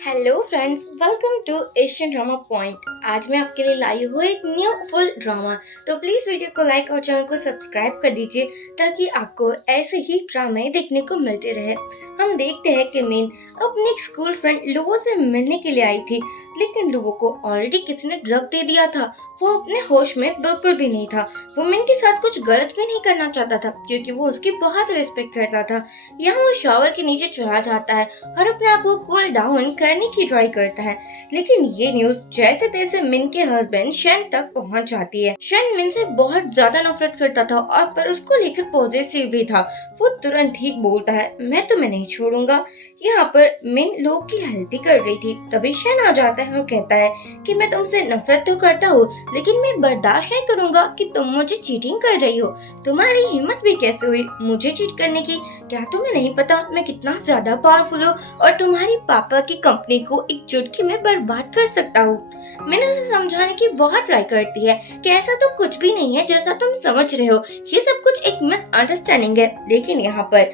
Hello friends, welcome to Asian drama point. आज मैं आपके लिए लाई हूँ एक न्यू फुल ड्रामा। तो प्लीज वीडियो को लाइक और चैनल को सब्सक्राइब कर दीजिए ताकि आपको ऐसे ही ड्रामे देखने को मिलते रहे। हम देखते हैं कि मीन अपने स्कूल फ्रेंड लुवो से मिलने के लिए आई थी, लेकिन लुवो को ऑलरेडी किसी ने ड्रग दे दिया था। वो अपने होश में बिल्कुल भी नहीं था। वो मिन के साथ कुछ गलत भी नहीं करना चाहता था क्योंकि वो उसकी बहुत रिस्पेक्ट करता था। यहाँ वो शावर के नीचे चला जाता है और अपने आप को कूल डाउन करने की ट्राई करता है, लेकिन ये न्यूज जैसे तैसे मिन के हस्बैंड शन तक पहुंच जाती है। शन मिन से बहुत ज्यादा नफरत करता था और पर उसको लेकर पॉजिटिव भी था। वो तुरंत ही बोलता है, मैं तुम्हें नहीं छोड़ूंगा। यहाँ पर मिन लोग की हेल्प भी कर रही थी, तभी शन आ जाता है और कहता है कि मैं तुमसे नफरत तो करता हूँ, लेकिन मैं बर्दाश्त नहीं करूंगा कि तुम मुझे चीटिंग कर रही हो। तुम्हारी हिम्मत भी कैसे हुई मुझे चीट करने की? क्या तुम्हें नहीं पता मैं कितना ज्यादा पावरफुल हूँ और तुम्हारी पापा की कंपनी को एक चुटकी में बर्बाद कर सकता हूँ। मैंने उसे समझाने की बहुत ट्राई करती है कि ऐसा तो कुछ भी नहीं है जैसा तुम समझ रहे हो, ये सब कुछ एक मिसअंडरस्टैंडिंग है। लेकिन यहाँ पर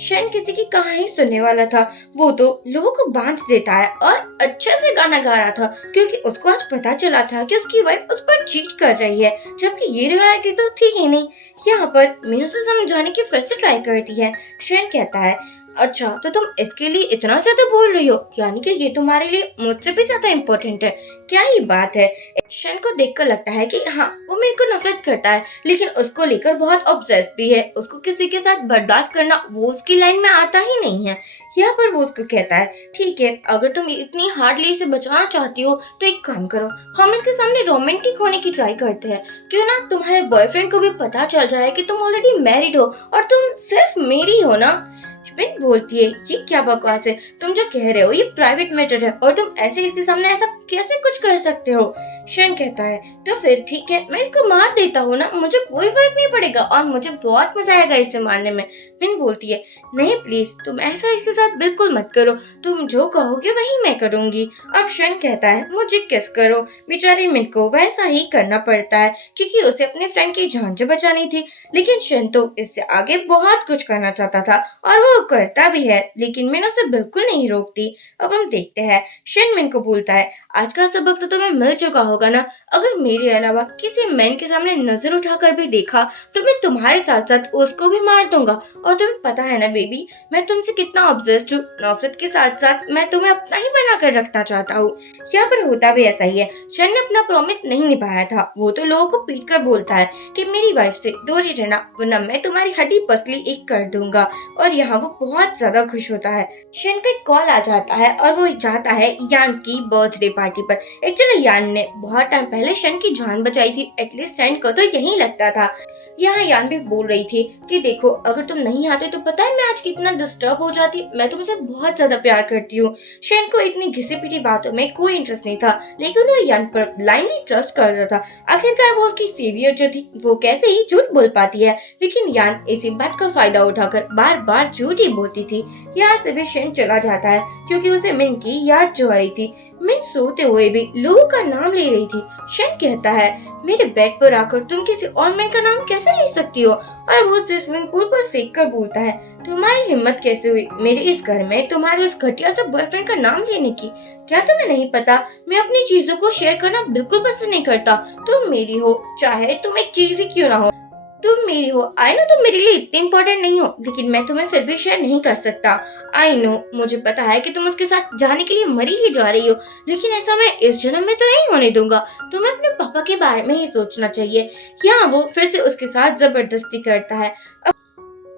शन किसी की कहानी सुनने वाला था। वो तो लोगों को बांध देता है और अच्छे से गाना गा रहा था क्योंकि उसको आज पता चला था कि उसकी वाइफ उस पर चीट कर रही है, जबकि ये रियलिटी तो थी ही नहीं। यहाँ पर मीनू से समझाने की फिर से ट्राई करती है। शन कहता है, अच्छा तो तुम इसके लिए इतना ज्यादा बोल रही हो, यानी कि ये तुम्हारे लिए मुझसे भी ज्यादा इम्पोर्टेंट है। क्या ये बात है? शन को देखकर लगता है कि हाँ, वो मेरे को नफरत करता है, लेकिन उसको लेकर बहुत ऑब्सेस्ड भी है। उसको किसी के साथ बर्दाश्त करना वो उसकी लाइन में आता ही नहीं है। यहाँ पर वो उसको कहता है, ठीक है, अगर तुम इतनी हार्डली इसे बचाना चाहती हो तो एक काम करो, हम इसके सामने रोमांटिक होने की ट्राई करते हैं। क्यों ना तुम्हारे बॉयफ्रेंड को भी पता चल जाए कि तुम ऑलरेडी मैरिड हो और तुम सिर्फ मेरी हो ना। बिन बोलती है, ये क्या बकवास है, तुम जो कह रहे हो ये प्राइवेट मैटर है और तुम ऐसे इसके सामने ऐसा कैसे कुछ कर सकते हो? शन कहता है, तो फिर ठीक है, मैं इसको मार देता हूँ ना, मुझे कोई फर्क नहीं पड़ेगा और मुझे बहुत मजा आएगा इसे मारने में। बिन बोलती है, नहीं प्लीज तुम ऐसा इसके साथ बिल्कुल मत करो, तुम जो कहोगे वही मैं करूंगी। अब शन कहता है, मुझे किस करो। बेचारी मिन को वैसा ही करना पड़ता है क्योंकि उसे अपने फ्रेंड की जान जो बचानी थी, लेकिन शन तो इससे आगे बहुत कुछ करना चाहता था और वो करता भी है, लेकिन मिन उसे बिल्कुल नहीं रोकती। अब हम देखते हैं, शन मिन को बोलता है, आज का सबक तो तुम्हें मिल चुका होगा ना, अगर मेरे अलावा किसी मैन के सामने नजर उठाकर भी देखा तो मैं तुम्हारे साथ साथ उसको भी मार दूंगा। और तुम्हें पता है ना बेबी, मैं तुमसे कितना ऑब्सेस्ड हूँ, नफरत के साथ साथ मैं तुम्हें अपना ही बनाकर रखना चाहता हूँ। यहाँ पर होता भी ऐसा ही है। शन ने अपना प्रॉमिस नहीं निभाया था। वो तो लोगों को पीट कर बोलता है कि मेरी वाइफ से दूर ही रहना, वरना मैं तुम्हारी हड्डी पसली एक कर दूंगा। और यहाँ वो बहुत ज्यादा खुश होता है। शन का एक कॉल आ जाता है और वो जाता है यान की बर्थडे पार्टी पर। एक्चुअली यान ने बहुत टाइम पहले शन की जान बचाई थी, एटलीस्ट शन को तो यही लगता था। यहाँ यान भी बोल रही थी कि देखो, अगर तुम नहीं आते तो पता है मैं आज कितना डिस्टर्ब हो जाती, मैं तुमसे बहुत ज्यादा प्यार करती हूँ। शन को इतनी घिसी पिटी बातों में कोई इंटरेस्ट नहीं था, लेकिन वो यान पर ब्लाइंडली ट्रस्ट कर रहा था। आखिरकार वो उसकी सेवियर जो थी वो कैसे ही झूठ बोल पाती है, लेकिन यान इसी बात का फायदा उठाकर बार बार झूठ ही बोलती थी। यहाँ से भी शन चला जाता है क्योंकि उसे मिन की याद जो आ रही थी। मिन सोते हुए भी लोगों का नाम ले रही थी। शन कहता है, मेरे बेड पर आकर तुम किसी और मैन का नाम कैसे ले सकती हो? और वो सिर्फ स्विमिंग पूल पर फेंक कर बोलता है, तुम्हारी हिम्मत कैसे हुई मेरे इस घर में तुम्हारे उस घटिया से बॉयफ्रेंड का नाम लेने की? क्या तुम्हें नहीं पता, मैं अपनी चीजों को शेयर करना बिल्कुल पसंद नहीं करता। तुम मेरी हो, चाहे तुम एक चीज ही क्यों ना हो। तुम मेरी हो, आई नो तुम मेरे लिए इतनी इम्पोर्टेंट नहीं हो, लेकिन मैं तुम्हें फिर भी शेयर नहीं कर सकता। आई नो, मुझे पता है कि तुम उसके साथ जाने के लिए मरी ही जा रही हो, लेकिन ऐसा मैं इस जन्म में तो नहीं होने दूंगा। तुम्हें अपने पापा के बारे में ही सोचना चाहिए। यहाँ वो फिर से उसके साथ जबरदस्ती करता है।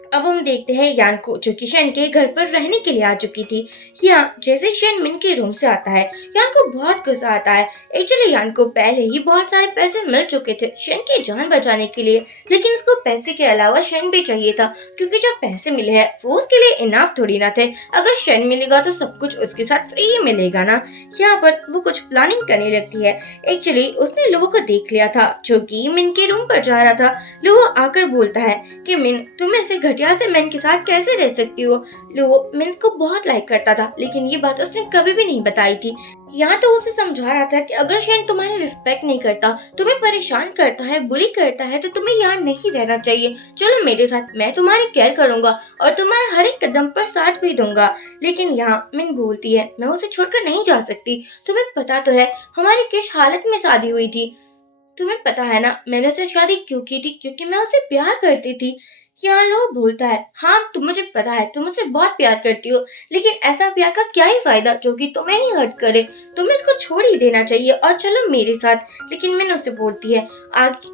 अब हम देखते हैं यान को, जो कि शन के घर पर रहने के लिए आ चुकी थी। यहाँ जैसे शन मिन के रूम से आता है, यान को बहुत गुस्सा आता है। एक्चुअली यान को पहले ही बहुत सारे पैसे मिल चुके थे शन की जान बचाने के लिए, लेकिन उसको पैसे के अलावा शन भी चाहिए था क्योंकि जो पैसे मिले हैं वो उसके लिए इनाफ थोड़ी ना थे। अगर शन मिलेगा तो सब कुछ उसके साथ फ्री ही मिलेगा ना। यहाँ पर वो कुछ प्लानिंग करने लगती है। एक्चुअली उसने लोगों को देख लिया था जो कि मिन के रूम पर जा रहा था। लोगो आकर बोलता है कि मिन, तुम्हें ऐसे घटिया से मैन के साथ कैसे रह सकती हो? वो मिन को बहुत लाइक करता था, लेकिन ये बात उसने कभी भी नहीं बताई थी। यहाँ तो उसे समझा रहा था कि अगर शेन तुम्हारी रिस्पेक्ट नहीं करता, तुम्हें परेशान करता है, बुली करता है, तो तुम्हें यहाँ नहीं रहना चाहिए। चलो मेरे साथ, मैं तुम्हारी केयर करूंगा और तुम्हारे हर एक कदम पर साथ भी दूंगा। लेकिन यहाँ मिन बोलती है, मैं उसे छोड़कर नहीं जा सकती। तुम्हें पता तो है हमारी किस हालत में शादी हुई थी। तुम्हें पता है ना मैंने उससे शादी क्यों की थी? क्योंकि मैं उसे प्यार करती थी। यहाँ लो बोलता है, हाँ तुम, मुझे पता है तुम उसे बहुत प्यार करती हो, लेकिन ऐसा प्यार का क्या ही फायदा जो कि तुम्हें ही हर्ट करे। तुम्हें इसको छोड़ ही देना चाहिए और चलो मेरे साथ। लेकिन मैंने उसे बोलती है, आज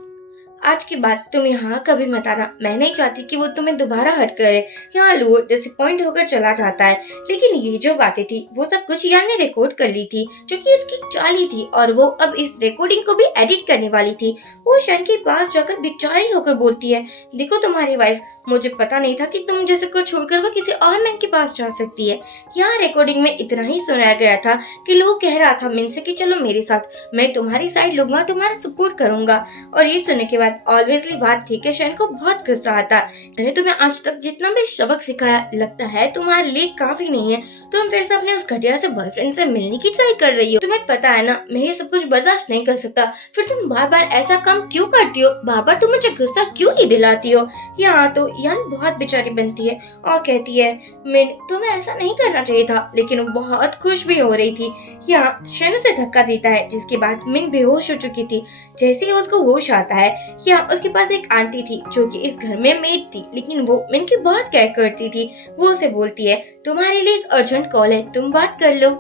आज के बाद तुम यहाँ कभी मत आना। मैं नहीं चाहती कि वो तुम्हें दोबारा हर्ट करे। यहाँ लुओ डिसअपॉइंट होकर चला जाता है। लेकिन ये जो बातें थी वो सब कुछ यान ने रिकॉर्ड कर ली थी, जो कि उसकी चाली थी, और वो अब इस रिकॉर्डिंग को भी एडिट करने वाली थी। वो शन के पास जाकर बेचारी होकर बोलती है, देखो तुम्हारी वाइफ, मुझे पता नहीं था कि तुम जैसे को छोड़कर वो किसी और मैन के पास जा सकती है। यहाँ रिकॉर्डिंग में इतना ही सुनाया गया था कि लुओ कह रहा था मिन से कि चलो मेरे साथ, मैं तुम्हारी साइड लूंगा, तुम्हारा सपोर्ट करूंगा। और ये सुनने के बाद ऑब्वियसली बात थी कि शेन को बहुत गुस्सा आता। मैंने तुम्हें आज तक जितना भी सबक सिखाया, लगता है तुम्हारे लिए काफी नहीं है। तुम फिर से अपने उस घटिया से बॉयफ्रेंड से मिलने की ट्राई कर रही हो। तुम्हें पता है ना मैं ये सब कुछ बर्दाश्त नहीं कर सकता। फिर तुम बार बार ऐसा काम क्यों करती हो? बार बार तुम मुझे गुस्सा क्यों ही दिलाती हो? यहाँ तो यान बहुत बेचारी बनती है और कहती है, मिन तुम्हें ऐसा नहीं करना चाहिए था। लेकिन वो बहुत खुश भी हो रही थी। यहाँ शेन उसे धक्का देता है, जिसके बाद मिन बेहोश हो चुकी थी। जैसे ही उसको होश आता है, यहाँ उसके पास एक आंटी थी जो कि इस घर में मेड थी, लेकिन वो मिन की बहुत केयर करती थी। वो उसे बोलती है, तुम्हारे लिए एक अर्जेंट कॉल है, तुम बात कर लो।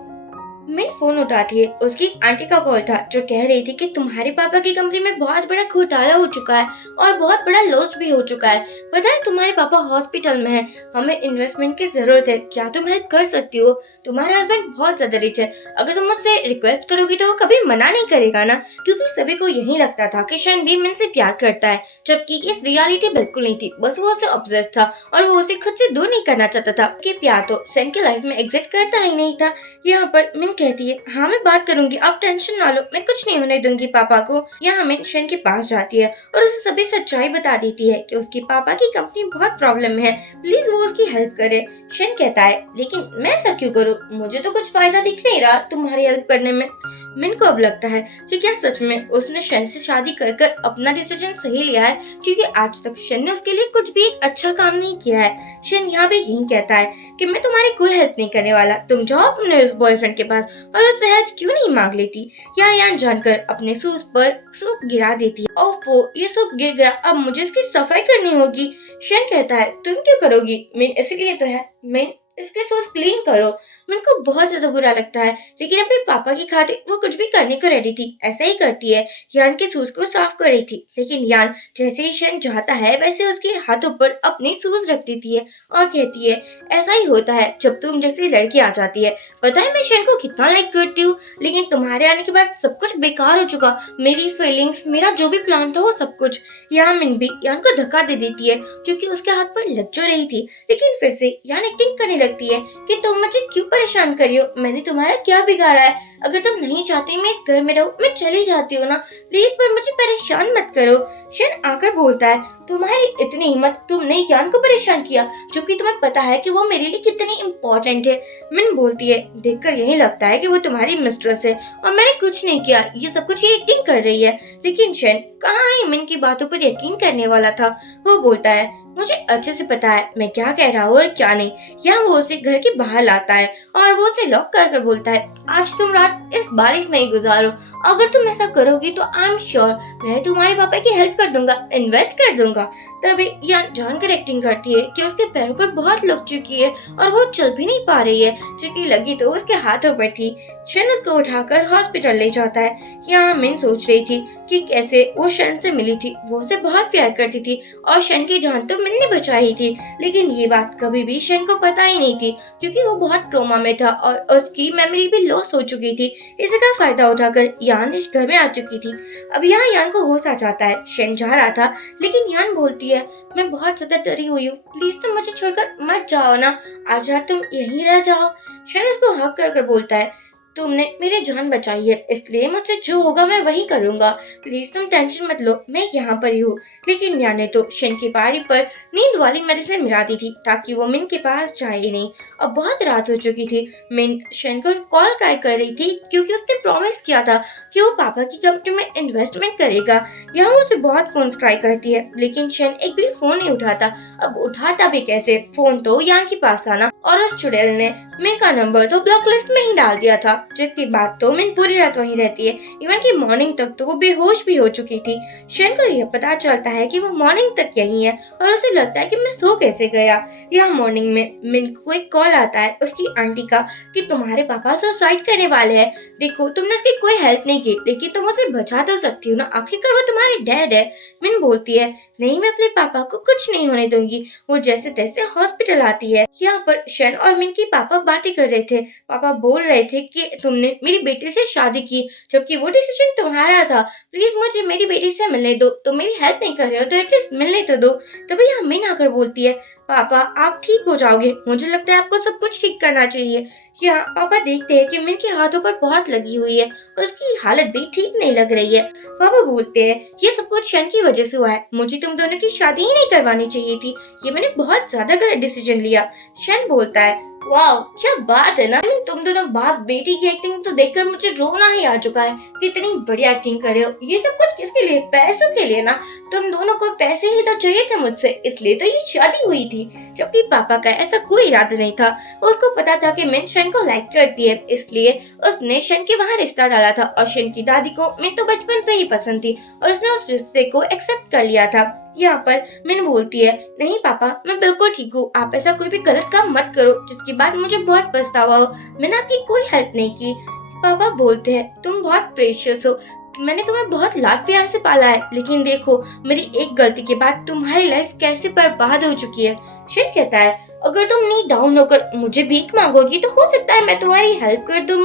मिन फोन उठाती है। उसकी आंटी का कॉल था, जो कह रही थी कि तुम्हारे पापा की कंपनी में बहुत बड़ा घोटाला हो चुका है और बहुत बड़ा लॉस भी हो चुका है। पता है तुम्हारे पापा हॉस्पिटल में है, हमें इन्वेस्टमेंट की जरूरत है, क्या तुम हेल्प कर सकती हो? तुम्हारा हस्बैंड बहुत ज्यादा रिच है, अगर तुम मुझसे रिक्वेस्ट करोगी तो वो कभी मना नहीं करेगा ना। क्योंकि सभी को यही लगता था कि शन भी मिन से प्यार करता है, जबकि इस रियलिटी बिल्कुल नहीं थी। बस वो उससे ऑब्सेस्ड था और वो उसे खुद से दूर नहीं करना चाहता था। कि प्यार तो शन की लाइफ में एग्जिस्ट करता ही नहीं था। यहाँ पर मिन कहती है, हाँ मैं बात करूंगी, आप टेंशन ना लो, मैं कुछ नहीं होने दूंगी पापा को। यहाँ मिन शन के पास जाती है और उसे सभी सच्चाई बता देती है कि उसके पापा की कंपनी बहुत प्रॉब्लम में है, प्लीज वो उसकी हेल्प करे। शन कहता है, लेकिन मैं ऐसा क्यों करूँ? मुझे तो कुछ फायदा दिख नहीं रहा तुम्हारी हेल्प करने में। मिन को अब लगता है कि क्या सच में उसने शन से शादी कर कर अपना डिसीजन सही लिया है, क्योंकि आज तक शन ने उसके लिए कुछ भी एक अच्छा काम नहीं किया है। शन यहाँ भी यही कहता है कि मैं तुम्हारी कोई हेल्प नहीं करने वाला, तुम जाओ अपने उस बॉयफ्रेंड के पास और उससे हेल्प क्यों नहीं मांग लेती। यहाँ जानकर अपने सूप पर सूप गिरा देती है। ओफो, ये सूप गिर गया, अब मुझे इसकी सफाई करनी होगी। शन कहता है, तुम क्यों करोगी? मिन इसलिए तो है, मिन इसके सूस क्लीन करो। मिन को बहुत ज्यादा बुरा लगता है, लेकिन अपने पापा की खातिर वो कुछ भी करने को रेडी थी। ऐसा ही करती है, यान के सूस को साफ कर रही थी, लेकिन यान जैसे ही शन चाहता है वैसे उसके हाथों पर अपनी सूस रख देती है और कहती है, ऐसा ही होता है जब तुम जैसी लड़की आ जाती है। पता है मैं शन को कितना लाइक करती हूँ, लेकिन तुम्हारे आने के बाद सब कुछ बेकार हो चुका। मेरी फीलिंग्स, मेरा जो भी प्लान था वो सब कुछ। यहाँ मिन भी यान को धक्का दे देती है, क्योंकि उसके हाथ पर लग जो रही थी। लेकिन फिर से यान एक्टिंग करने लगती है कि तुम मुझे क्यों परेशान कर रही हो, मैंने तुम्हारा क्या बिगाड़ा है? अगर तुम नहीं चाहती मैं इस घर में रहूं, मैं चली जाती हूँ ना, प्लीज, पर मुझे परेशान मत करो। शन आकर बोलता है, तुम्हारी इतनी हिम्मत, तुमने यान को परेशान किया, जो कि तुम्हें पता है कि वो मेरे लिए कितनी इम्पोर्टेंट है। मिन बोलती है, देखकर यही लगता है कि वो तुम्हारी मिस्ट्रेस है और मैंने कुछ नहीं किया, ये सब कुछ ये एक्टिंग कर रही है। लेकिन शन कहाँ ही मिन की बातों पर यकीन करने वाला था। वो बोलता है, मुझे अच्छे से पता है मैं क्या कह रहा हूँ और क्या नहीं। यहाँ वो उसे घर के बाहर लाता है और वो उसे लॉक कर बोलता है, आज तुम रात इस बारिश में ही गुजारो। अगर तुम ऐसा करोगी तो आई एम श्योर मैं तुम्हारे पापा की हेल्प कर दूंगा, इन्वेस्ट कर दूंगा। तभी यहाँ जानकर एक्टिंग करती है कि उसके पैरों पर बहुत लग चुकी है और वो चल भी नहीं पा रही है, क्योंकि लगी तो उसके हाथों पर थी। शन उसको उठाकर हॉस्पिटल ले जाता है। यहाँ मिन सोच रही थी कि कैसे वो शन से मिली थी, वो उसे बहुत प्यार करती थी और शन की जान तो मिन ने बचाई थी। लेकिन ये बात कभी भी शन को पता ही नहीं थी, क्योंकि वो बहुत ट्रोमा में था और उसकी मेमोरी भी लॉस हो चुकी थी। इसी का फायदा उठाकर यान इस घर में आ चुकी थी। अब यहाँ यान को होश आ जाता है। शन जा रहा था, लेकिन यान बोलती है, मैं बहुत ज्यादा डरी हुई हूँ, प्लीज तुम मुझे छोड़कर मत जाओ ना, आज रात तुम यहीं रह जाओ। शन उसको हक कर बोलता है, तुमने मेरी जान बचाई है, इसलिए मुझसे जो होगा मैं वही करूंगा। प्लीज तुम टेंशन मत लो, मैं यहाँ पर ही हूँ। लेकिन मिया ने तो शन की पारी पर नींद वाली मेडिसिन मिला दी थी ताकि वो मिन के पास जाए ही नहीं। अब बहुत रात हो चुकी थी। मिन शन को कॉल ट्राई कर रही थी क्योंकि उसने प्रॉमिस किया था कि वो पापा की कंपनी में इन्वेस्टमेंट करेगा। यहाँ उसे बहुत फोन ट्राई करती है, लेकिन शन एक भी फोन नहीं उठाता। अब उठाता भी कैसे, फोन तो यहाँ के पास था ना। और उस चुड़ैल ने मिन का नंबर तो ब्लॉक लिस्ट में ही डाल दिया था, जिसके बाद तो मिन पूरी रात वहीं रहती है। इवन की मॉर्निंग तक तो वो बेहोश भी हो चुकी थी। शन को यह पता चलता है कि वो मॉर्निंग तक यहीं है और उसे लगता है कि मैं सो कैसे गया। यह मॉर्निंग में मिन को एक कॉल आता है उसकी आंटी का कि तुम्हारे पापा सुसाइड करने वाले हैं। देखो तुमने उसकी कोई हेल्प नहीं की, लेकिन तुम उसे बचा तो सकती हो ना, आखिरकार वो तुम्हारे डैड है। मिन बोलती है नहीं, मैं अपने पापा को कुछ नहीं होने दूंगी। वो जैसे तैसे हॉस्पिटल आती है। यहाँ पर शन और मिन के पापा बातें कर रहे थे। पापा बोल रहे थे कि तुमने मेरी बेटी से शादी की, जबकि वो डिसीजन तुम्हारा था। प्लीज मुझे मेरी बेटी से मिलने दो। तुम मेरी हेल्प नहीं कर रहे हो तो एटलीस्ट मिलने तो दो। तभी यहाँ मिन आकर बोलती है पापा आप ठीक हो जाओगे, मुझे लगता है आपको सब कुछ ठीक करना चाहिए। यहाँ पापा देखते हैं कि मिन के हाथों पर बहुत लगी हुई है और उसकी हालत भी ठीक नहीं लग रही है। पापा बोलते हैं ये सब कुछ शन की वजह से हुआ है, मुझे तुम दोनों की शादी ही नहीं करवानी चाहिए थी। ये मैंने बहुत ज्यादा गलत डिसीजन लिया। शन बोलता है वाह क्या बात है ना, तुम दोनों बाप बेटी की एक्टिंग तो देखकर मुझे रोना ही आ चुका है। कितनी बढ़िया एक्टिंग कर रहे हो। ये सब कुछ किसके लिए? पैसों के लिए ना। तुम दोनों को पैसे ही तो चाहिए थे मुझसे, इसलिए तो ये शादी हुई थी। जबकि पापा का ऐसा कोई इरादा नहीं था। उसको पता था कि मिन शन को लाइक करती है, इसलिए उसने शन के वहाँ रिश्ता डाला था। और शन की दादी को मिन तो बचपन से ही पसंद थी और उसने उस रिश्ते को एक्सेप्ट कर लिया था। यहाँ पर मिन बोलती है नहीं पापा मैं बिल्कुल ठीक हूँ, आप ऐसा कोई भी गलत काम मत करो जिसके बाद मुझे बहुत पछतावा हो। मैंने आपकी कोई हेल्प नहीं की। पापा बोलते हैं तुम बहुत प्रेशियस हो, मैंने तुम्हें बहुत लाड प्यार से पाला है, लेकिन देखो मेरी एक गलती के बाद तुम्हारी लाइफ कैसे बर्बाद हो चुकी है। शिव कहता है अगर तुम नी डाउन होकर मुझे भीख मांगोगी तो हो सकता है मैं तुम्हारी हेल्प कर दूं।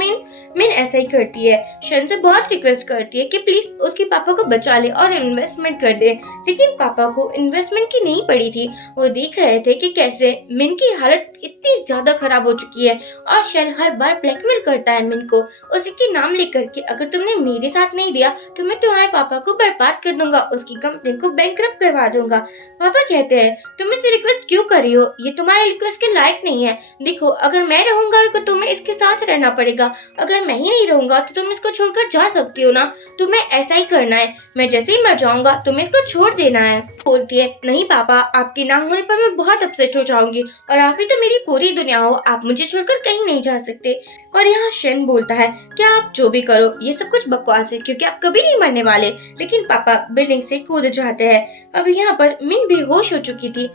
मिन ऐसा ही करती है। शन से बहुत रिक्वेस्ट करती है कि प्लीज उसके पापा को बचा ले और इन्वेस्टमेंट कर दे, लेकिन पापा को इन्वेस्टमेंट की नहीं पड़ी थी। वो देख रहे थे कि कैसे मिन की हालत इतनी ज्यादा खराब हो चुकी है और शन हर बार ब्लैकमेल करता है मिन को उसी के नाम लेकर के अगर तुमने मेरे साथ नहीं दिया तो मैं तुम्हारे पापा को बर्बाद कर दूंगा, उसकी कंपनी को बैंकरप्ट करवा दूंगा। पापा कहते हैं तुम मुझसे रिक्वेस्ट क्यों कर रही हो, ये तुम्हारे रिक्वेस्ट के लायक नहीं है। देखो अगर मैं रहूंगा तो तुम्हें इसके साथ रहना पड़ेगा, अगर मैं ही नहीं रहूंगा तो तुम इसको छोड़कर जा सकती हो ना। तुम्हें ऐसा ही करना है, मैं जैसे ही मर जाऊंगा तुम्हें इसको छोड़ देना है। बोलती है नहीं पापा आपके ना होने पर मैं बहुत अपसेट हो जाऊंगी और आप ही तो मेरी पूरी दुनिया हो, आप मुझे छोड़कर कहीं नहीं जा सकते। और यहाँ शन बोलता है क्या आप जो भी करो ये सब कुछ बकवास है क्योंकि आप कभी नहीं मरने वाले। लेकिन पापा बिल्डिंग से कूद जाते हैं। अब यहाँ पर मिन बेहोश हो चुकी थी।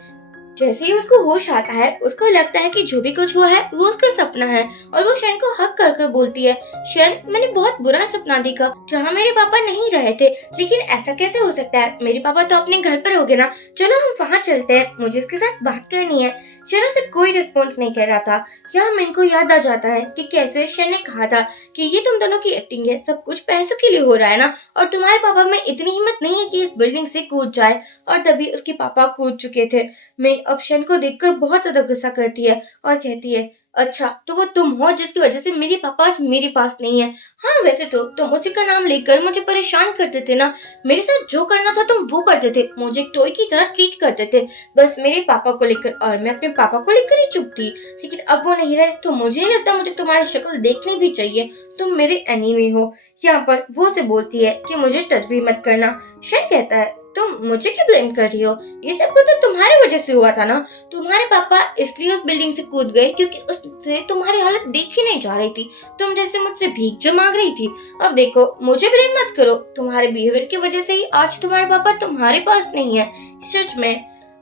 जैसे ही उसको होश आता है उसको लगता है कि जो भी कुछ हुआ है वो उसका सपना है और वो शन को हक कर कर बोलती है शन मैंने बहुत बुरा सपना देखा जहाँ मेरे पापा नहीं रहे थे, लेकिन ऐसा कैसे हो सकता है, मेरे पापा तो अपने घर पर होंगे ना, चलो हम वहाँ चलते हैं, मुझे इसके साथ बात करनी है। शन उसे कोई रिस्पॉन्स नहीं कर रहा था। यहाँ मिन को याद आ जाता है कि कैसे शन ने कहा था कि ये तुम दोनों की एक्टिंग है, सब कुछ पैसों के लिए हो रहा है ना, और तुम्हारे पापा में इतनी हिम्मत नहीं है कि इस बिल्डिंग से कूद जाए। और तभी उसके पापा कूद चुके थे। मिन अब शन को देखकर बहुत ज्यादा गुस्सा करती है और कहती है अच्छा तो वो तुम हो जिसकी वजह से मेरे पापा आज मेरे पास नहीं है। हाँ वैसे तो तुम उसी का नाम लेकर मुझे परेशान करते थे ना, मेरे साथ जो करना था तुम वो करते थे, मुझे एक टॉय की तरह ट्रीट करते थे बस मेरे पापा को लेकर, और मैं अपने पापा को लेकर ही चुप थी। लेकिन अब वो नहीं रहे तो मुझे नहीं लगता मुझे तुम्हारी शक्ल देखनी भी चाहिए, तुम मेरे एनिमी हो। यहाँ पर वो से बोलती है कि मुझे टच भी मत करना। शन कहता है तुम मुझे क्यों ब्लेम कर रही हो, ये सब कुछ तो तुम्हारी वजह से हुआ था ना, तुम्हारे पापा इसलिए उस बिल्डिंग से कूद गए क्योंकि उससे तुम्हारी हालत देखी नहीं जा रही थी, तुम जैसे मुझसे भीख जो मांग रही थी। अब देखो मुझे ब्लेम मत करो, तुम्हारे बिहेवियर की वजह से ही आज तुम्हारे पापा तुम्हारे पास नहीं है।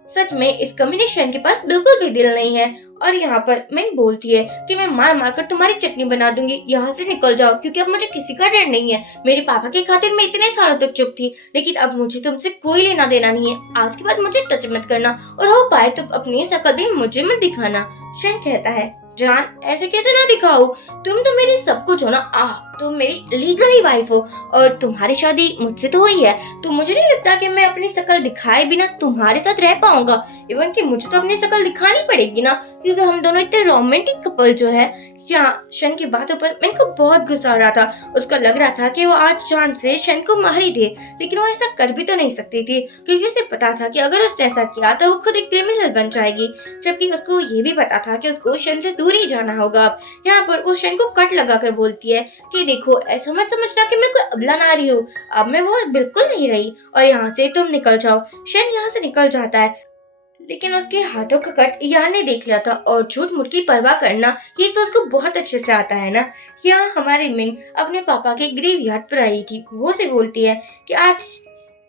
सच में इस कम्युनिकेशन के पास बिल्कुल भी दिल नहीं है। और यहाँ पर मैं बोलती है कि मैं मार मार कर तुम्हारी चटनी बना दूंगी, यहाँ से निकल जाओ क्योंकि अब मुझे किसी का डर नहीं है। मेरे पापा की खातिर मैं इतने सालों तक चुप थी, लेकिन अब मुझे तुमसे कोई लेना देना नहीं है। आज के बाद मुझे टच मत करना और हो पाए तो अपनी शकल भी मुझे मत दिखाना। शन कहता है जान ऐसे कैसे ना दिखाओ, तुम तो मेरी सब कुछ हो ना, तुम मेरी लीगली वाइफ हो और तुम्हारी शादी मुझसे तो हुई है, तो मुझे नहीं लगता कि मैं अपनी शक्ल दिखाए बिना तुम्हारे साथ रह पाऊंगा। इवन कि मुझे तो अपनी शक्ल दिखानी पड़ेगी ना, क्योंकि हम दोनों इतने रोमांटिक कपल जो है। यहाँ शन की बातों पर मेरे को बहुत गुस्सा आ रहा था। उसको लग रहा था कि वो आज जान से शन को मार ही दे, लेकिन वो ऐसा कर भी तो नहीं सकती थी, क्योंकि उसे पता था कि अगर उसने ऐसा किया तो वो खुद एक क्रिमिनल बन जाएगी। जबकि उसको ये भी पता था कि उसको शन से दूर ही जाना होगा। अब यहाँ पर वो शन को कट लगा कर बोलती है कि देखो, ऐसा मत समझना कि मैं कोई अबला नारी हूँ, अब मैं वो बिल्कुल नहीं रही और यहाँ से तुम निकल जाओ। शन यहाँ से निकल जाता है, लेकिन उसके हाथों का कट यान ने देख लिया था और झूठ मूठ की परवाह करना ये तो उसको बहुत अच्छे से आता है ना। यहाँ हमारी मिंग अपने पापा के ग्रेवयार्ड पर आई थी। वो से बोलती है कि आज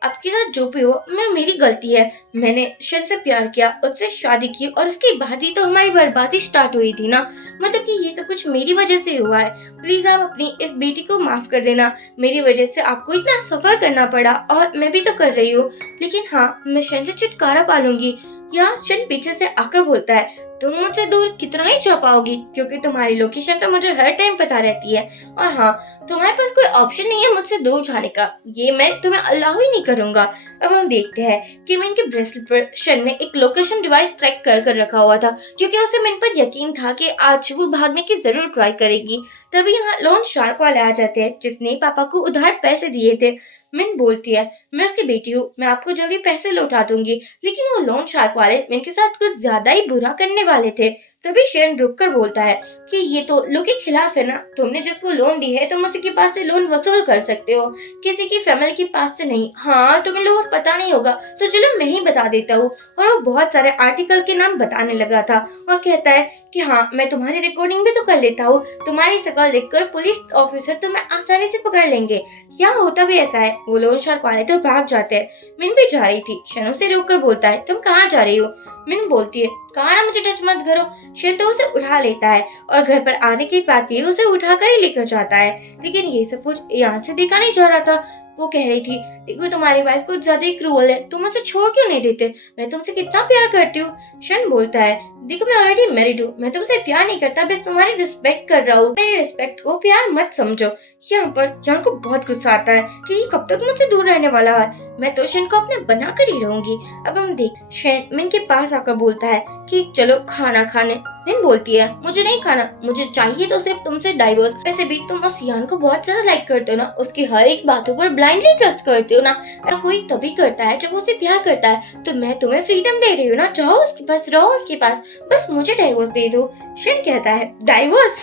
आपके साथ जो भी हो, मैं मेरी गलती है। मैंने शन से प्यार किया, उससे शादी की और उसके बाद ही तो हमारी बर्बादी स्टार्ट हुई थी ना। मतलब कि ये सब कुछ मेरी वजह से हुआ है। प्लीज आप अपनी इस बेटी को माफ कर देना। मेरी वजह से आपको इतना सफर करना पड़ा और मैं भी तो कर रही हूँ, लेकिन हाँ, मैं शन से छुटकारा पालूंगी। या शन पीछे से आकर बोलता है, तुम मुझसे दूर कितना ही जा पाओगी, क्योंकि तुम्हारी लोकेशन तो मुझे हर टाइम पता रहती है। और हाँ, तुम्हारे पास कोई ऑप्शन नहीं है मुझसे दूर जाने का, ये मैं तुम्हें अलाउ ही नहीं करूंगा। अब हम देखते हैं कि मिन के ब्रेसलेट पर शन ने एक लोकेशन डिवाइस ट्रैक कर रखा हुआ था, क्योंकि उसे मिन पर यकीन था कि आज वो भागने की जरूर ट्राई करेगी। तभी यहाँ लोन शार्क वाले आ जाते हैं, जिसने पापा को उधार पैसे दिए थे। मिन बोलती है, मैं उसकी बेटी हूँ, मैं आपको जल्दी पैसे लौटा दूंगी। लेकिन वो लोन शार्क वाले मिन के साथ कुछ ज्यादा ही बुरा करने वाले थे। तभी शेन रुक कर बोलता है कि ये तो लॉ के खिलाफ है ना, तुमने जिसको लोन दी है तुम उसी के पास से लोन वसूल कर सकते हो, किसी की फैमिली के पास से नहीं। हाँ, तुम्हें लोग पता नहीं होगा तो चलो मैं ही बता देता हूँ। और वो बहुत सारे आर्टिकल के नाम बताने लगा था और कहता है कि हाँ, मैं तुम्हारी रिकॉर्डिंग भी तो कर लेता हूँ, तुम्हारी शक्ल देखकर पुलिस ऑफिसर तुम्हें आसानी से पकड़ लेंगे। यहाँ होता भी ऐसा है। वो लोन शार्क वाले तो भाग जाते हैं। मिन भी जा रही थी। शनो से रोक कर बोलता है, तुम कहाँ जा रही हो? मिन बोलती है, कहा ना मुझे टच मत करो। शन तो उसे उठा लेता है और घर पर आने के बाद भी उसे उठाकर ही लेकर जाता है। लेकिन ये सब कुछ यहाँ से देखा नहीं जा रहा था। वो कह रही थी, देखो तुम्हारी वाइफ कुछ ज्यादा ही क्रूअल है, तुम उसे छोड़ क्यों नहीं देते? मैं तुमसे कितना प्यार करती हूँ। शन बोलता है, देखो मैं ऑलरेडी मैरिड हूँ, मैं तुमसे प्यार नहीं करता, बस तुम्हारी रिस्पेक्ट कर रहा हूँ। मेरी रिस्पेक्ट को प्यार मत समझो। यहाँ पर जान को बहुत गुस्सा आता है कि ये कब तक मुझसे दूर रहने वाला है। मैं तो शन को अपने बना कर ही रहूंगी। अब हम देख, शन मिन के पास आकर बोलता है कि चलो खाना खाने। मिन बोलती है, मुझे नहीं खाना, मुझे चाहिए तो सिर्फ तुमसे डाइवोर्स। वैसे भी तुम उस यान को बहुत ज्यादा लाइक करते हो ना, उसकी हर एक बातों पर ब्लाइंडली ट्रस्ट करते हो ना। ऐसा कोई तभी करता है जब उसे प्यार करता है, तो मैं तुम्हें फ्रीडम दे रही हूँ ना, जाओ उसके पास, रहो उसके पास, बस मुझे डाइवोर्स दे दो। शन कहता है, डाइवोर्स?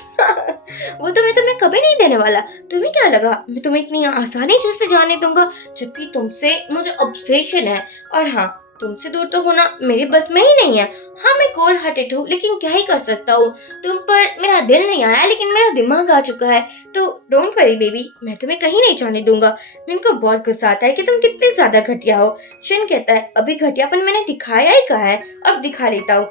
वो तो मैं तुम्हें कभी नहीं देने वाला। तुम्हें क्या लगा मैं तुम्हें इतनी आसानी से जाने दूंगा? जबकि तुमसे मुझे ऑब्सेशन है। और हाँ, तुमसे दूर तो होना मेरे बस में ही नहीं है। हाँ, मैं कोल्ड हार्टेड हूँ, लेकिन क्या ही कर सकता हूँ। तुम पर मेरा दिल नहीं आया, लेकिन मेरा दिमाग आ चुका है। तो डोंट वरी बेबी, मैं तुम्हें कहीं नहीं जाने दूंगा। मिन को बहुत गुस्सा आता है कि तुम कितने ज्यादा घटिया हो। शन कहता है, अभी घटियापन मैंने दिखाया ही कहा है, अब दिखा लेता हूँ।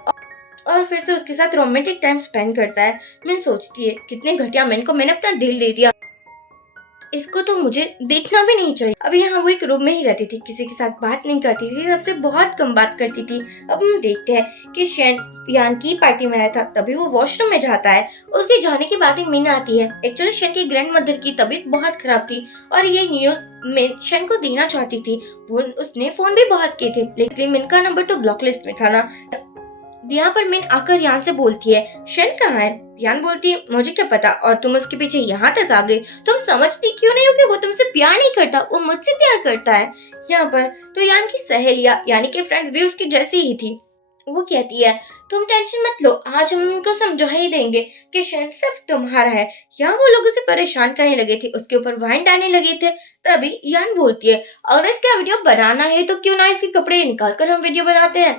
और फिर से उसके साथ रोमांटिक टाइम स्पेंड करता है। मिन सोचती है, कितने घटिया मैन को मैंने अपना दिल दे दिया, इसको तो मुझे देखना भी नहीं चाहिए। अभी यहाँ वो एक रूम में ही रहती थी, किसी के साथ बात नहीं करती थी, सबसे बहुत कम बात करती थी। अब हम देखते हैं कि शैन यान की पार्टी में आया था, तभी वो वॉशरूम में जाता है। उसके जाने की बातें मिन आती है। एक्चुअली शैन की ग्रैंड मदर की तबीयत बहुत खराब थी और ये न्यूज मिन शैन को देना चाहती थी। वो उसने फोन भी बहुत किए थे, लेकिन मिन का नंबर तो ब्लॉक लिस्ट में था ना। यहाँ पर मिन आकर यान से बोलती है, शन कहाँ है? यान बोलती है, मुझे क्या पता, और तुम उसके पीछे यहाँ तक आ गई। तुम समझती क्यों नहीं हो कि वो तुमसे प्यार नहीं करता, वो मुझसे प्यार करता है। यहाँ पर तो यान की सहेलियां यानी कि फ्रेंड्स भी उसकी जैसी ही थी। वो कहती है, तुम टेंशन मत लो, आज हम उनको समझा ही देंगे कि शन सिर्फ तुम्हारा है। यहाँ वो लोग उसे परेशान करने लगे थे, उसके ऊपर वाइन डालने लगे थे। तभी यान बोलती है, अगर इसका वीडियो बनाना है तो क्यों ना इसके कपड़े निकाल कर हम वीडियो बनाते हैं।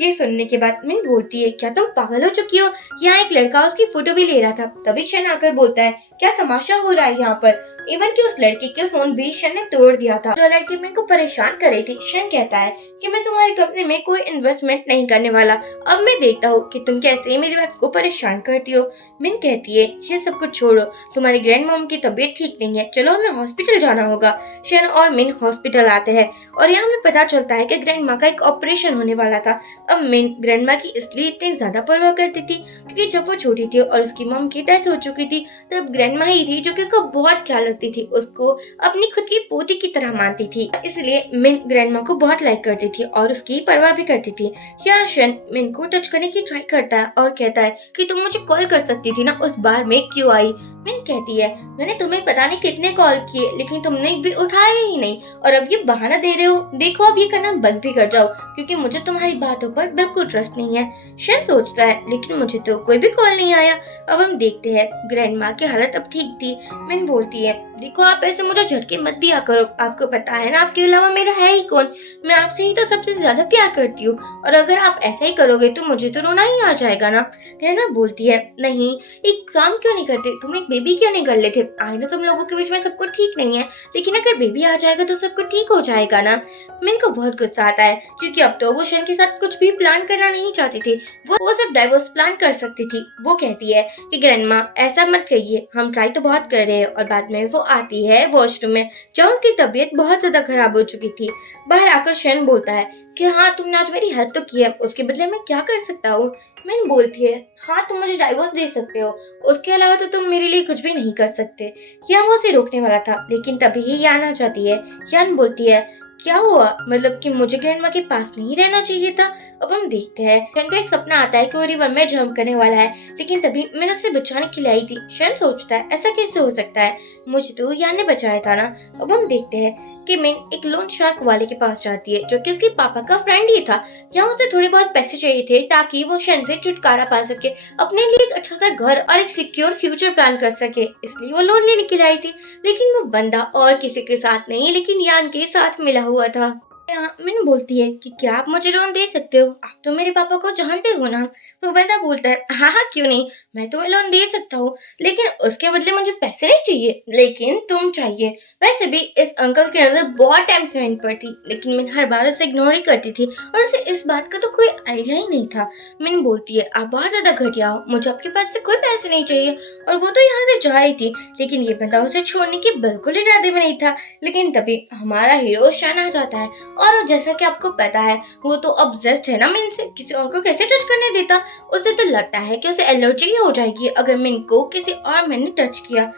ये सुनने के बाद मिन बोलती है, क्या तुम पागल हो चुकी हो? यहाँ एक लड़का उसकी फोटो भी ले रहा था। तभी शन आकर बोलता है, क्या तमाशा हो रहा है यहाँ पर? इवन कि उस लड़की के फोन भी शन ने तोड़ दिया था जो लड़की मिन को परेशान कर रही थी। शन कहता है कि मैं तुम्हारी कंपनी में कोई इन्वेस्टमेंट नहीं करने वाला, अब मैं देखता हूँ कि तुम कैसे ही मेरी वाइफ को परेशान करती हो। मिन कहती है ये सब कुछ छोड़ो, तुम्हारी ग्रैंड मॉम की तबीयत ठीक नहीं है, चलो हमें हॉस्पिटल जाना होगा। शन और मिन हॉस्पिटल आते हैं और यहाँ हमें पता चलता है कि ग्रैंड माँ का एक ऑपरेशन होने वाला था। अब मिन ग्रैंड माँ की इसलिए इतनी ज्यादा परवाह करती थी क्योंकि जब वो छोटी थी और उसकी मॉम की डेथ हो चुकी थी तब ग्रैंड माँ ही थी जो कि उसको बहुत ख्याल रखती थी, उसको अपनी खुद की पोती की तरह मानती थी। इसलिए मिन ग्रैंड माँ को बहुत लाइक करती थी और उसकी परवाह भी करती थी। यहाँ शन मिन को टच करने की ट्राई करता है और कहता है कि तुम मुझे कॉल कर सकती थी ना, उस बार में क्यों आई। मिन कहती है मैंने तुम्हें पता नहीं कितने कॉल किए लेकिन तुमने एक भी उठाया ही नहीं और अब ये बहाना दे रहे हो। देखो अब ये करना बंद भी कर जाओ क्योंकि मुझे तुम्हारी बातों पर बिल्कुल ट्रस्ट नहीं है। शन सोचता है लेकिन मुझे तो कोई भी कॉल नहीं आया। अब हम देखते हैं ग्रैंड माँ की हालत अब ठीक थी। मिन बोलती है देखो आप ऐसे मुझे झटके मत दिया करो, आपको पता है ना आपके अलावा मेरा है ही कौन, मैं आपसे ही तो सबसे ज्यादा प्यार करती हूँ और अगर आप ऐसा ही करोगे तो मुझे तो रोना ही आ जाएगा ना। ग्रैंड माँ बोलती है नहीं एक काम क्यों नहीं करते, तुम एक बेबी क्यों नहीं कर लेते। आई नो तुम लोगों के बीच में सब कुछ ठीक नहीं है लेकिन अगर बेबी आ जाएगा तो सब कुछ ठीक हो जाएगा ना। मिन को बहुत गुस्सा आता है क्योंकि अब तो वो शन के साथ कुछ भी प्लान करना नहीं चाहती थी, वो सिर्फ डाइवोर्स प्लान कर सकती थी। वो कहती है कि ग्रैंड माँ ऐसा मत कहिए, हम ट्राई तो बहुत कर रहे हैं। और बाद में वो आती है वॉशरूम में जहाँ उसकी तबीयत बहुत ज्यादा खराब हो चुकी थी। बाहर आकर शन बोलता है कि हाँ तुमने आज मेरी हेल्प तो की है, उसके बदले मैं क्या कर सकता हूँ। मिन बोलती है हाँ तुम मुझे डाइवोर्स दे सकते हो, उसके अलावा तो तुम मेरे लिए कुछ भी नहीं कर सकते। यान वो उसे रोकने वाला था लेकिन तभी ही यान आ जाती है। यान बोलती है क्या हुआ, मतलब कि मुझे ग्रैंडमा के पास नहीं रहना चाहिए था। अब हम देखते हैं शन का एक सपना आता है कि वो रिवर में जंप करने वाला है लेकिन तभी मैंने उसे बचाने के लिए आई थी। शन सोचता है ऐसा कैसे हो सकता है, मुझे तो यान ने बचाया था ना। अब हम देखते हैं कि मिन एक लोन शार्क वाले के पास जाती है जो कि उसके पापा का फ्रेंड ही था। यहाँ उसे थोड़े बहुत पैसे चाहिए थे ताकि वो शन से छुटकारा पा सके, अपने लिए एक अच्छा सा घर और एक सिक्योर फ्यूचर प्लान कर सके, इसलिए वो लोन लेने के लिए आई थी। लेकिन वो बंदा और किसी के साथ नहीं लेकिन यान के साथ मिला हुआ था। यहाँ मिन बोलती है कि क्या आप मुझे लोन दे सकते हो, आप तो मेरे पापा को जानते हो ना। वो बंदा बोलता है हाँ हाँ क्यों नहीं, मैं तुम्हें लोन दे सकता हूँ लेकिन उसके बदले मुझे पैसे नहीं चाहिए, लेकिन तुम चाहिए। वैसे भी इस अंकल की नजर बहुत टाइम से मिन पर थी लेकिन मिन हर बार उसे इग्नोर ही करती थी और उसे इस बात का तो कोई आइडिया ही नहीं था। मिन बोलती है आप बहुत ज्यादा घटिया हो, मुझे आपके पास से कोई पैसे नहीं चाहिए। और वो तो यहाँ से जा रही थी लेकिन ये बंदा उसे छोड़ने के बिल्कुल इरादे में नहीं था। लेकिन तभी हमारा हीरो शन आ जाता है और जैसा कि आपको पता है वो तो ऑब्सेस्ड है ना मिन से, किसी और को कैसे टच करने देता। उसे तो लगता है कि उसे एलर्जी हो जाएगी अगर मिन को किसी और मैन ने टच किया।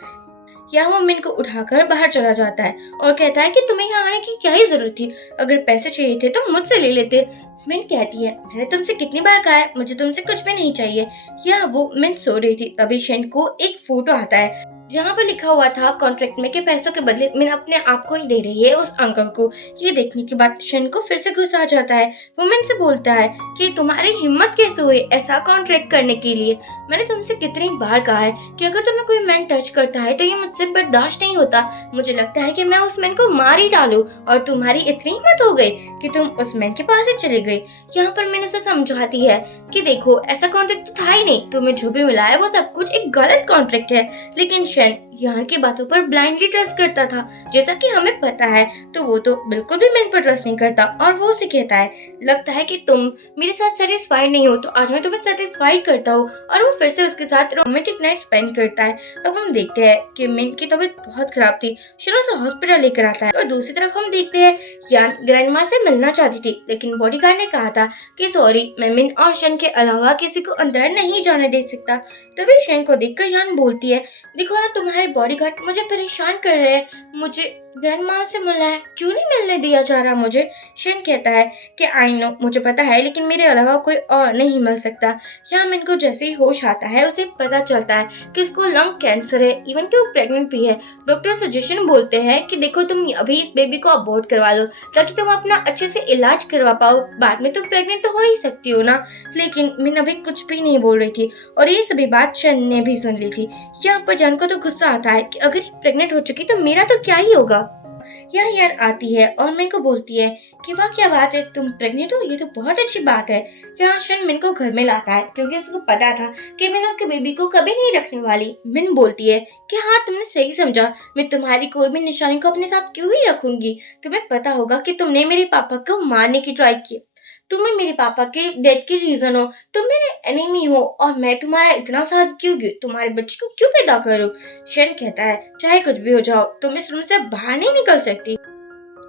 या वो मिन को उठाकर बाहर चला जाता है और कहता है कि तुम्हें यहाँ आने की क्या ही जरूरत थी, अगर पैसे चाहिए थे तो मुझसे ले लेते। मिन कहती है मैंने तुमसे कितनी बार कहा है मुझे तुमसे कुछ भी नहीं चाहिए। या वो मिन सो रही थी तभी शन को एक फोटो आता है जहाँ पर लिखा हुआ था कॉन्ट्रैक्ट में कि पैसों के बदले मिन अपने आप को ही दे रही है उस अंकल को। ये देखने के बाद शन को फिर से गुस्सा आ जाता है। वो मिन से बोलता है कि तुम्हारी हिम्मत कैसे हुई ऐसा कॉन्ट्रैक्ट करने के लिए, मैंने तुमसे कितनी बार कहा है कि अगर तुम्हें कोई मैन टच करता है तो ये मुझसे बर्दाश्त नहीं होता, मुझे लगता है कि मैं उस मैन को मार ही डालूं और तुम्हारी इतनी हिम्मत हो गई कि तुम उस मैन के पास ही चले गए। यहाँ पर मैंने उसे समझाती है कि देखो ऐसा कॉन्ट्रैक्ट तो था ही नहीं, तुम्हें जो भी मिला है वो सब कुछ एक गलत कॉन्ट्रैक्ट है। लेकिन शन यहाँ की बातों पर ब्लाइंडली ट्रस्ट करता था, जैसा कि हमें पता है तो वो तो बिल्कुल भी मैन पर ट्रस्ट नहीं करता। और वो उसे कहता है लगता है कि तुम मेरे साथ सेटिस्फाइड नहीं हो तो आज मैं तुम्हें सेटिस्फाइड करता हूँ। और वो फिर से उसके साथ रोमांटिक नाइट स्पेंड करता है। तब हम देखते हैं कि मिन की तबीयत बहुत खराब थी, शन उसे हॉस्पिटल लेकर आता है। और दूसरी तरफ हम देखते हैं यान ग्रैंडमा से मिलना चाहती थी लेकिन बॉडीगार्ड ने कहा था कि सॉरी मैं मिन और शन के अलावा किसी को अंदर नहीं जाने दे सकता। तभी शन को देखकर यान बोलती है देखो ना तुम्हारे बॉडीगार्ड मुझे परेशान कर रहे हैं, मुझे ग्रैंडमा से मिलना है, क्यों नहीं मिलने दिया जा रहा मुझे। शन कहता है कि आई नो मुझे पता है लेकिन मेरे अलावा कोई और नहीं मिल सकता। यहाँ मिन को जैसे ही होश आता है उसे पता चलता है कि उसको लंग कैंसर है, इवन कि वो प्रेग्नेंट भी है। डॉक्टर सजेशन बोलते हैं कि देखो तुम अभी इस बेबी को अबॉर्ट करवा लो ताकि तुम अपना अच्छे से इलाज करवा पाओ, बाद में तुम प्रेग्नेंट तो हो ही सकती हो ना। लेकिन मिन अभी कुछ भी नहीं बोल रही थी और ये सभी बात शन ने भी सुन ली थी। यहाँ पर जान को तो गुस्सा आता है कि अगर ये प्रेग्नेंट हो चुकी तो मेरा तो क्या ही होगा। यहाँ यान आती है और मिन को बोलती है कि वाह क्या बात है, तुम प्रेग्नेंट हो, ये तो बहुत अच्छी बात है। यहाँ शन मिन को घर में लाता है क्योंकि उसको पता था कि मिन उसके बेबी को कभी नहीं रखने वाली। मिन बोलती है कि हाँ तुमने सही समझा, मैं तुम्हारी कोई भी निशानी को अपने साथ क्यों ही रखूंगी। तुम्हें पता होगा कि तुमने मेरे पापा को मारने की ट्राई की, तुम्हें मेरे पापा के डेथ की रीजन हो, तुम मेरे एनिमी हो और मैं तुम्हारा इतना साथ क्यों दूं, तुम्हारे बच्चे को क्यों पैदा करूं। शन कहता है चाहे कुछ भी हो जाओ तुम इस रूम से बाहर नहीं निकल सकती।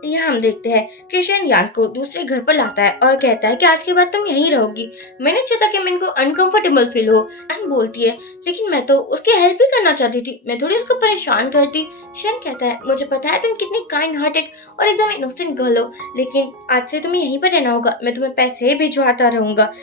यहाँ हम देखते हैं कि शन यान को दूसरे घर पर लाता है और कहता है कि आज के बाद तुम यहीं रहोगी, मैंने चाहता कि मिन को अनकंफर्टेबल फील हो। यान बोलती है लेकिन मैं तो उसकी हेल्प ही करना चाहती थी, मैं थोड़ी उसको परेशान करती। शन कहता है मुझे पता है तुम कितनी काइंड हार्टेड और एकदम इनोसेंट गर्ल हो, लेकिन आज से तुम्हें यहीं पर रहना होगा, मैं तुम्हें पैसे भिजवाता रहूंगा।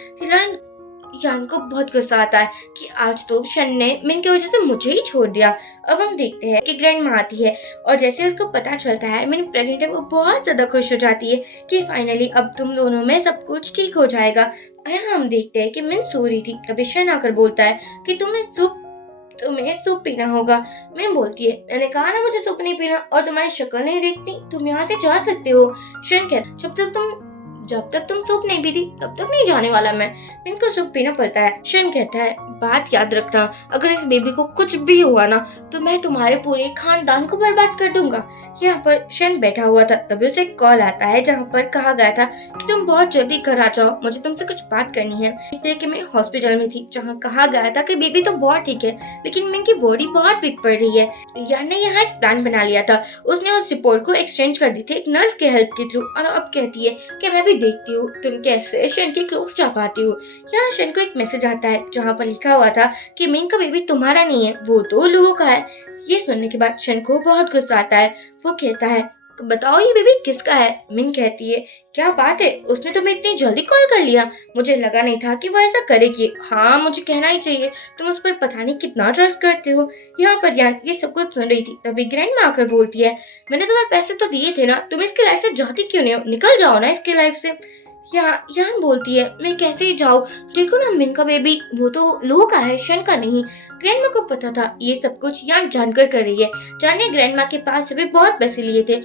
यान को बहुत गुस्सा आता है कि आज तो शन ने मिन की वजह से मुझे ही छोड़ दिया। अब हम देखते हैं कि ग्रैंड माँ आती है और जैसे उसको पता चलता है मिन प्रेग्नेंट है, वो बहुत ज्यादा खुश हो जाती है कि फाइनली अब तुम दोनों में सब कुछ ठीक हो जाएगा। यहाँ हम देखते हैं कि मिन सो रही थी, तभी शन आकर बोलता है कि तुम्हें सूप पीना होगा। मिन बोलती है मैंने कहा ना मुझे सूप नहीं पीना और तुम्हारी शक्ल नहीं देखती, तुम यहाँ से जा सकते हो। शन कहता जब तक तुम सूप नहीं पीती तब तक नहीं जाने वाला मैं। इनको सूप पीना पड़ता है। शन कहता है बात याद रखना, अगर इस बेबी को कुछ भी हुआ ना तो मैं तुम्हारे पूरे खानदान को बर्बाद कर दूंगा। यहाँ पर शन बैठा हुआ था, तभी उसे कॉल आता है जहाँ पर कहा गया था कि तुम बहुत जल्दी घर आ जाओ, मुझे तुमसे कुछ बात करनी है। देखते कि मैं हॉस्पिटल में थी जहाँ कहा गया था कि बेबी तो बहुत ठीक है लेकिन मेरी बॉडी बहुत वीक पड़ रही है। यान ने यहाँ एक प्लान बना लिया था, उसने उस रिपोर्ट को एक्सचेंज कर दी थी एक नर्स के हेल्प के थ्रू और अब कहती है कि मैं भी देखती हूँ तुम कैसे शन के क्लोज जा पाती हो। यहाँ शन को एक मैसेज आता है जहाँ पर लिखा हुआ था कि मिन का बेबी तुम्हारा नहीं है, वो तो लोगों का है। ये सुनने के बाद शन को बहुत गुस्सा आता है। वो कहता है बताओ ये बेबी किसका है। मिन कहती है क्या बात है, उसने तुम्हें इतनी जल्दी कॉल कर लिया, मुझे लगा नहीं था कि वो ऐसा करेगी। हाँ मुझे कहना ही चाहिए, तुम उस पर पता नहीं कितना ट्रस्ट करते हो। यहाँ पर यान ये सब कुछ सुन रही थी, तभी ग्रैंड माँ आकर बोलती है मैंने तुम्हें पैसे तो दिए थे ना, तुम इसके लाइफ से जाती क्यों नहीं हो, निकल जाओ ना इसके लाइफ से। यान बोलती है मैं कैसे ही जाऊँ, देखो ना मिन का बेबी वो तो लोगों का है, शन का नहीं। ग्रैंड माँ को पता था ये सब कुछ यान जानकर कर रही है। जान ने ग्रैंड माँ के पास से भी बहुत पैसे लिए थे।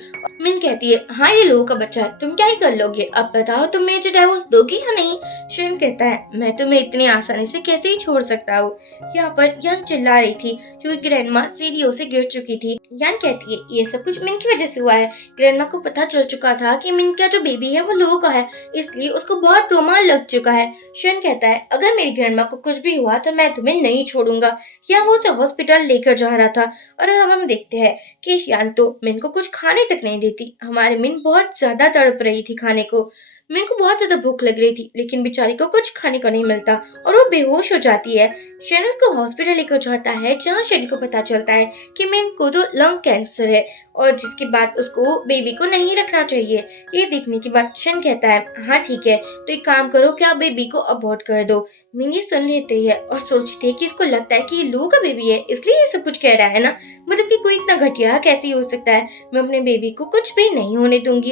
मिन कहती है हाँ ये लोगों का बच्चा है, तुम क्या ही कर लोगे, अब बताओ तुम मुझे डाइवोर्स दोगी या नहीं। शन कहता है मैं तुम्हें इतनी आसानी से कैसे ही छोड़ सकता हूँ। यहाँ पर यान चिल्ला रही थी क्योंकि ग्रैंड माँ सीढ़ियों से गिर चुकी थी। यान कहती है ये सब कुछ मिन की वजह से हुआ है, ग्रैंड माँ को पता चल चुका था कि मिन का जो बेबी है वो लोगों का है, इसलिए उसको बहुत ट्रॉमा लग चुका है। शन कहता है अगर मेरी ग्रैंड माँ को कुछ भी हुआ तो मैं तुम्हें नहीं छोड़ूंगा। यहाँ वो उसे हॉस्पिटल लेकर जा रहा था और अब हम देखते हैं कि यान तो मिन को कुछ खाने तक नहीं देती। हमारी मिन बहुत ज्यादा तड़प रही थी खाने को, मिन को बहुत ज्यादा भूख लग रही थी लेकिन बेचारी को कुछ खाने को नहीं मिलता और वो बेहोश हो जाती है। शन उसको हॉस्पिटल लेकर जाता है जहाँ शन को पता चलता है कि मिन को तो लंग कैंसर है और जिसके बाद उसको बेबी को नहीं रखना चाहिए। ये देखने के बाद शन कहता है हाँ ठीक है तो एक काम करो क्या बेबी को अबॉर्ट कर दो। मिन ये सुन लेती है और सोचती है कि इसको लगता है कि ये लोगों का बेबी है इसलिए ये सब कुछ कह रहा है ना, मतलब कि कोई इतना घटिया कैसे हो सकता है, मैं अपने बेबी को कुछ भी नहीं होने दूंगी।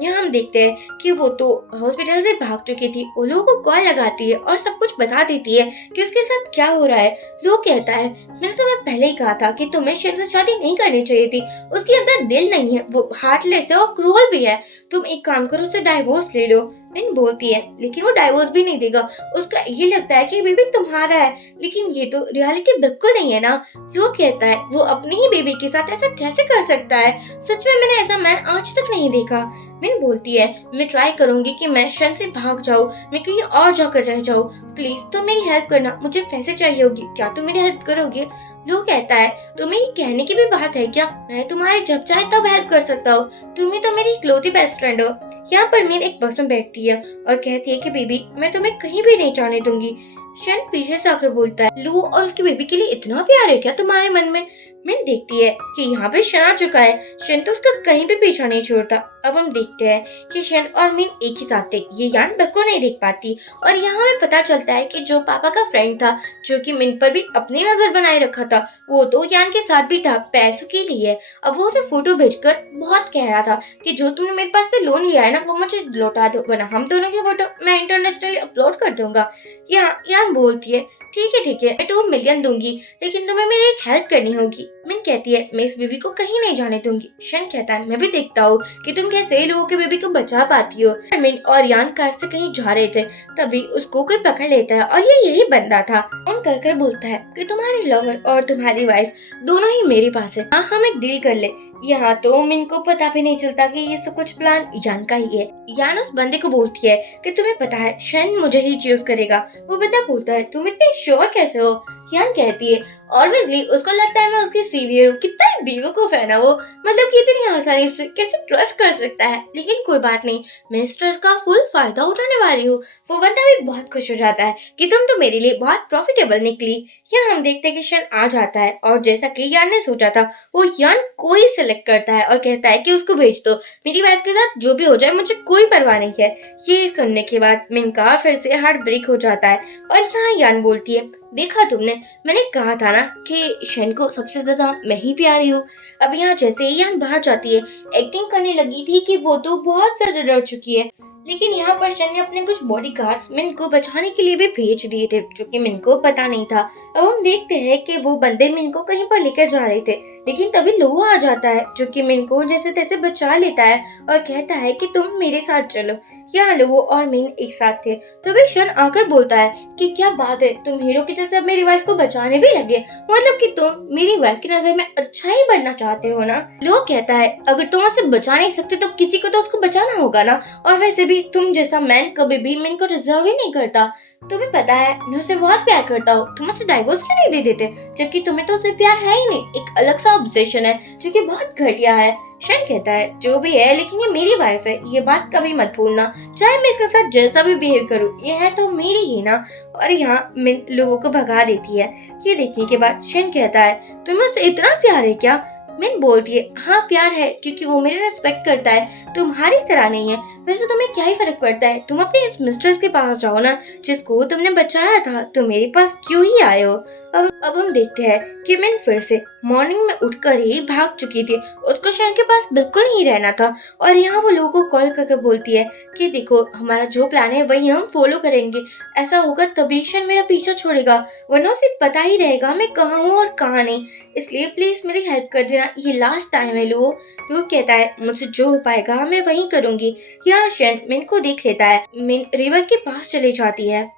यहाँ हम देखते हैं कि वो तो हॉस्पिटल से भाग चुकी थी, वो लोगों को कॉल लगाती है और सब कुछ बता देती है कि उसके साथ क्या हो रहा है। लोग कहता है मैंने तुम्हें पहले ही कहा था कि तुम्हें शन से शादी नहीं करनी चाहिए थी, उसके अंदर दिल नहीं है, वो हार्टलेस है और क्रूअल भी है, तुम एक काम करो उसे डाइवोर्स ले लो। मिन बोलती है लेकिन वो डाइवोर्स भी नहीं देगा, उसका ये लगता है कि बेबी तुम्हारा है लेकिन ये तो रियलिटी बिल्कुल नहीं है ना। लोग कहता है वो अपने ही बेबी के साथ ऐसा कैसे कर सकता है, सच में मैंने ऐसा मैन आज तक नहीं देखा। मिन बोलती है मैं ट्राई करूंगी कि मैं शन से भाग जाऊं, मैं कहीं और जाकर रह जाऊं, प्लीज तुम मेरी हेल्प करना, मुझे पैसे चाहिए होगी, क्या तुम मेरी हेल्प करोगे। लोग कहता है तुम्हें ये कहने की भी बात है क्या, मैं तुम्हारे जब चाहे तब हेल्प कर सकता हूँ, तुम ही तो मेरी इकलौती बेस्ट फ्रेंड हो। यहाँ पर मीन एक बस में बैठती है और कहती है कि बेबी मैं तुम्हें कहीं भी नहीं जाने दूंगी। शन पीछे से आकर बोलता है लू और उसके बेबी के लिए इतना प्यार है क्या तुम्हारे मन में। मिन देखती है कि यहाँ पे शन आ चुका है, शन तो उसका कहीं भी पीछा नहीं छोड़ता। अब हम देखते हैं कि शन और मिन एक ही साथ थे, ये यान बिल्कुल नहीं देख पाती और यहाँ हमें पता चलता है कि जो पापा का फ्रेंड था जो कि मिन पर भी अपनी नजर बनाए रखा था वो तो यान के साथ भी था पैसों के लिए। अब वो उसे फोटो भेजकर बहुत कह रहा था कि जो तुमने मेरे पास से लोन लिया है ना वो मुझे लौटा दो वरना हम दोनों की फोटो मैं इंटरनेशनली अपलोड कर दूंगा। यान बोलती है ठीक है मैं 2 मिलियन दूंगी लेकिन तुम्हें मेरी एक हेल्प करनी होगी। मिन कहती है मैं इस बेबी को कहीं नहीं जाने दूंगी। शन कहता है मैं भी देखता हूँ कि तुम कैसे लोगों के बेबी को बचा पाती हो। मिन और यान कार से कहीं जा रहे थे, तभी उसको कोई पकड़ लेता है और ये यही बंदा था। फोन कर कर बोलता है कि तुम्हारी लवर और तुम्हारी वाइफ दोनों ही मेरे पास है, हाँ हम एक डील कर ले। यहाँ तो मिन को पता भी नहीं चलता कि ये सब कुछ प्लान यान का ही है। यान उस बंदे को बोलती है कि तुम्हें पता है शन मुझे ही चूज करेगा। वो बंदा बोलता है तुम इतने श्योर कैसे हो। यान कहती है ऑब्वियसली उसको लगता है मैं उसकी सीवियर हूँ। कितना ही बेवकूफ है ना वो, मतलब कि इतनी आसानी से कैसे ट्रस्ट कर सकता है। लेकिन कोई बात नहीं, मैं इस ट्रस्ट का फुल फायदा उठाने वाली हूँ। वो बंदा भी बहुत खुश हो जाता है कि तुम तो मेरे लिए बहुत प्रॉफिटेबल निकली। यहाँ हम देखते हैं कि शन आ जाता है और जैसा कि यान ने सोचा था वो यान को ही सिलेक्ट करता है और कहता है कि उसको भेज दो, मेरी वाइफ के साथ जो भी हो जाए मुझे कोई परवाह नहीं है। ये सुनने के बाद मिन का फिर से हार्ट ब्रेक हो जाता है और यहाँ यान बोलती है देखा तुमने, मैंने कहा था ना कि शन को सबसे ज्यादा मैं ही प्यारी हूँ। अब यहाँ जैसे ही यान बाहर जाती है, एक्टिंग करने लगी थी कि वो तो बहुत ज्यादा डर चुकी है। लेकिन यहाँ पर शन ने अपने कुछ बॉडीगार्ड्स मिन को बचाने के लिए भी भेज दिए थे, जो कि मिन को पता नहीं था। अब हम देखते हैं कि वो बंदे मिन को कहीं पर लेकर जा रहे थे, लेकिन तभी लोहा आ जाता है जो कि मिन को जैसे तैसे बचा लेता है और कहता है कि तुम मेरे साथ चलो। यहाँ लोहो और मिन एक साथ थे, तभी शन आकर बोलता है कि क्या बात है, तुम हीरो की जैसे अब मेरी वाइफ को बचाने भी लगे, मतलब कि तुम मेरी वाइफ की नजर में अच्छा ही बनना चाहते हो ना। लोहो कहता है अगर तुम उसे बचा नहीं सकते तो किसी को तो उसको बचाना होगा ना, और वैसे भी तुम जैसा मैन कभी भी मिन को डिजर्व ही नहीं करता। तुम्हें पता है मैं उसे बहुत प्यार करता हूँ, तुम उसे डाइवोर्स क्यों नहीं दे देते, जबकि तुम्हें तो उससे प्यार है ही नहीं, एक अलग सा ऑब्सेशन है जो कि बहुत घटिया है। शन कहता है जो भी है, लेकिन ये मेरी वाइफ है, ये बात कभी मत भूलना, चाहे मैं इसके साथ जैसा भी बिहेव करूँ, ये है तो मेरी ही ना। और यहाँ मिन लोगों को भगा देती है। ये देखने के बाद शन कहता है तुम्हें उससे इतना प्यार है क्या। मिन बोलती है हाँ प्यार है, क्योंकि वो मेरा रिस्पेक्ट करता है, तुम्हारी तरह नहीं है। वैसे तुम्हें क्या ही फर्क पड़ता है, तुम अपने इस मिस्ट्रेस के पास जाओ ना, जिसको तुमने बचाया था, तुम मेरे पास क्यों ही आए हो। अब हम देखते हैं कि मिन फिर से मॉर्निंग में उठकर ही भाग चुकी थी, उसको शन के पास बिल्कुल नहीं रहना था। और यहाँ वो लोगों को कॉल करके बोलती है कि देखो हमारा जो प्लान है वही हम फॉलो करेंगे, ऐसा होगा तभी शन मेरा पीछा छोड़ेगा, वरना उसे पता ही रहेगा मैं कहाँ हूँ और कहाँ नहीं, इसलिए प्लीज मेरी हेल्प कर देना, ये लास्ट टाइम है। लोग कहता है मुझसे जो हो पाएगा मैं वही करूंगी। यहाँ शन मिन को देख लेता है, मिन रिवर के पास चली जाती है।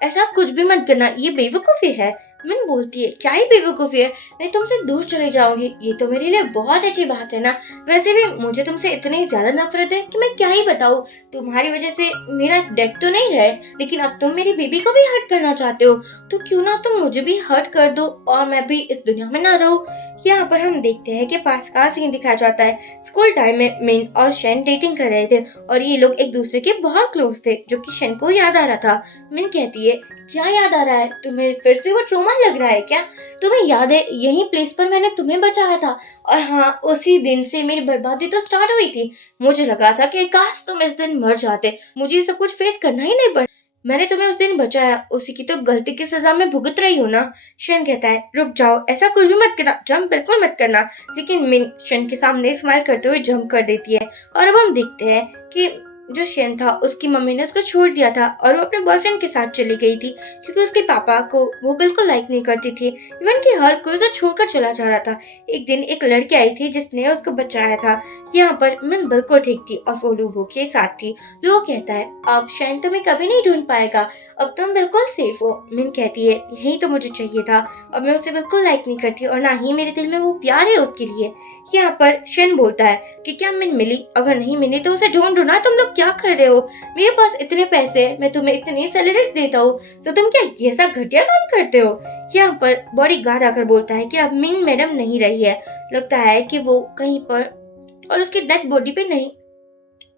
ऐसा कुछ भी मत करना, ये बेवकूफी है। मिन बोलती है क्या ही बेवकूफी है, मैं तुमसे दूर चली जाऊंगी, ये तो मेरे लिए बहुत अच्छी बात है ना। वैसे भी मुझे तुमसे इतनी ज्यादा नफरत है कि मैं क्या ही बताऊँ, तुम्हारी वजह से मेरा डेथ तो नहीं रहे, लेकिन अब तुम मेरी बेबी को भी हर्ट करना चाहते हो, तो क्यों ना तुम मुझे भी हर्ट कर दो और मैं भी इस दुनिया में ना रहूं। यहाँ पर हम देखते हैं कि पास का सीन दिखाया जाता है। स्कूल टाइम में मिन और शन डेटिंग कर रहे थे और ये लोग एक दूसरे के बहुत क्लोज थे, जो कि शन को याद आ रहा था। मिन कहती है क्या याद आ रहा है, तुम्हें फिर से वो ट्रॉमा लग रहा है क्या, तुम्हें याद है यही प्लेस पर मैंने तुम्हें बचाया था, और हाँ उसी दिन से मेरी बर्बादी तो स्टार्ट हुई थी। मुझे लगा था कि काश तुम इस दिन मर जाते, मुझे सब कुछ फेस करना ही नहीं पड़ा, मैंने तुम्हें उस दिन बचाया, उसी की तो गलती की सजा मैं भुगत रही हूँ ना। शन कहता है रुक जाओ, ऐसा कुछ भी मत करना, जंप बिल्कुल मत करना। लेकिन मिन शन के सामने स्माइल करते हुए जंप कर देती है। और अब हम देखते हैं कि जो शन था उसकी मम्मी ने उसको छोड़ दिया था और वो अपने बॉयफ्रेंड के साथ चली गई थी, क्योंकि उसके पापा को वो बिल्कुल लाइक नहीं करती थी, इवन कि हर कोई उसे छोड़कर चला जा रहा था। एक दिन एक लड़की आई थी जिसने उसको बचाया था। यहाँ पर मिन बिल्कुल ठीक थी और वो लोगों के साथ थी। लोग कहता है अब शन तुम्हें कभी नहीं ढूंढ पाएगा, अब तुम बिल्कुल सेफ हो। मिन कहती है यही तो मुझे चाहिए था, और मैं उसे बिल्कुल लाइक नहीं करती और ना ही मेरे दिल में वो प्यार है उसके लिए। यहाँ पर शन बोलता है कि क्या मिन मिली, अगर नहीं मिली तो उसे ढूंढो ना, तुम लोग क्या कर रहे हो, मेरे पास इतने पैसे हैं, मैं तुम्हें इतनी सैलरीज देता हूँ, तो तुम क्या ये सब घटिया काम करते हो। यहाँ पर बॉडी गार्ड आकर बोलता है कि अब मिन मैडम नहीं रही है, लगता है कि वो कहीं पर और उसकी डेड बॉडी पे नहीं।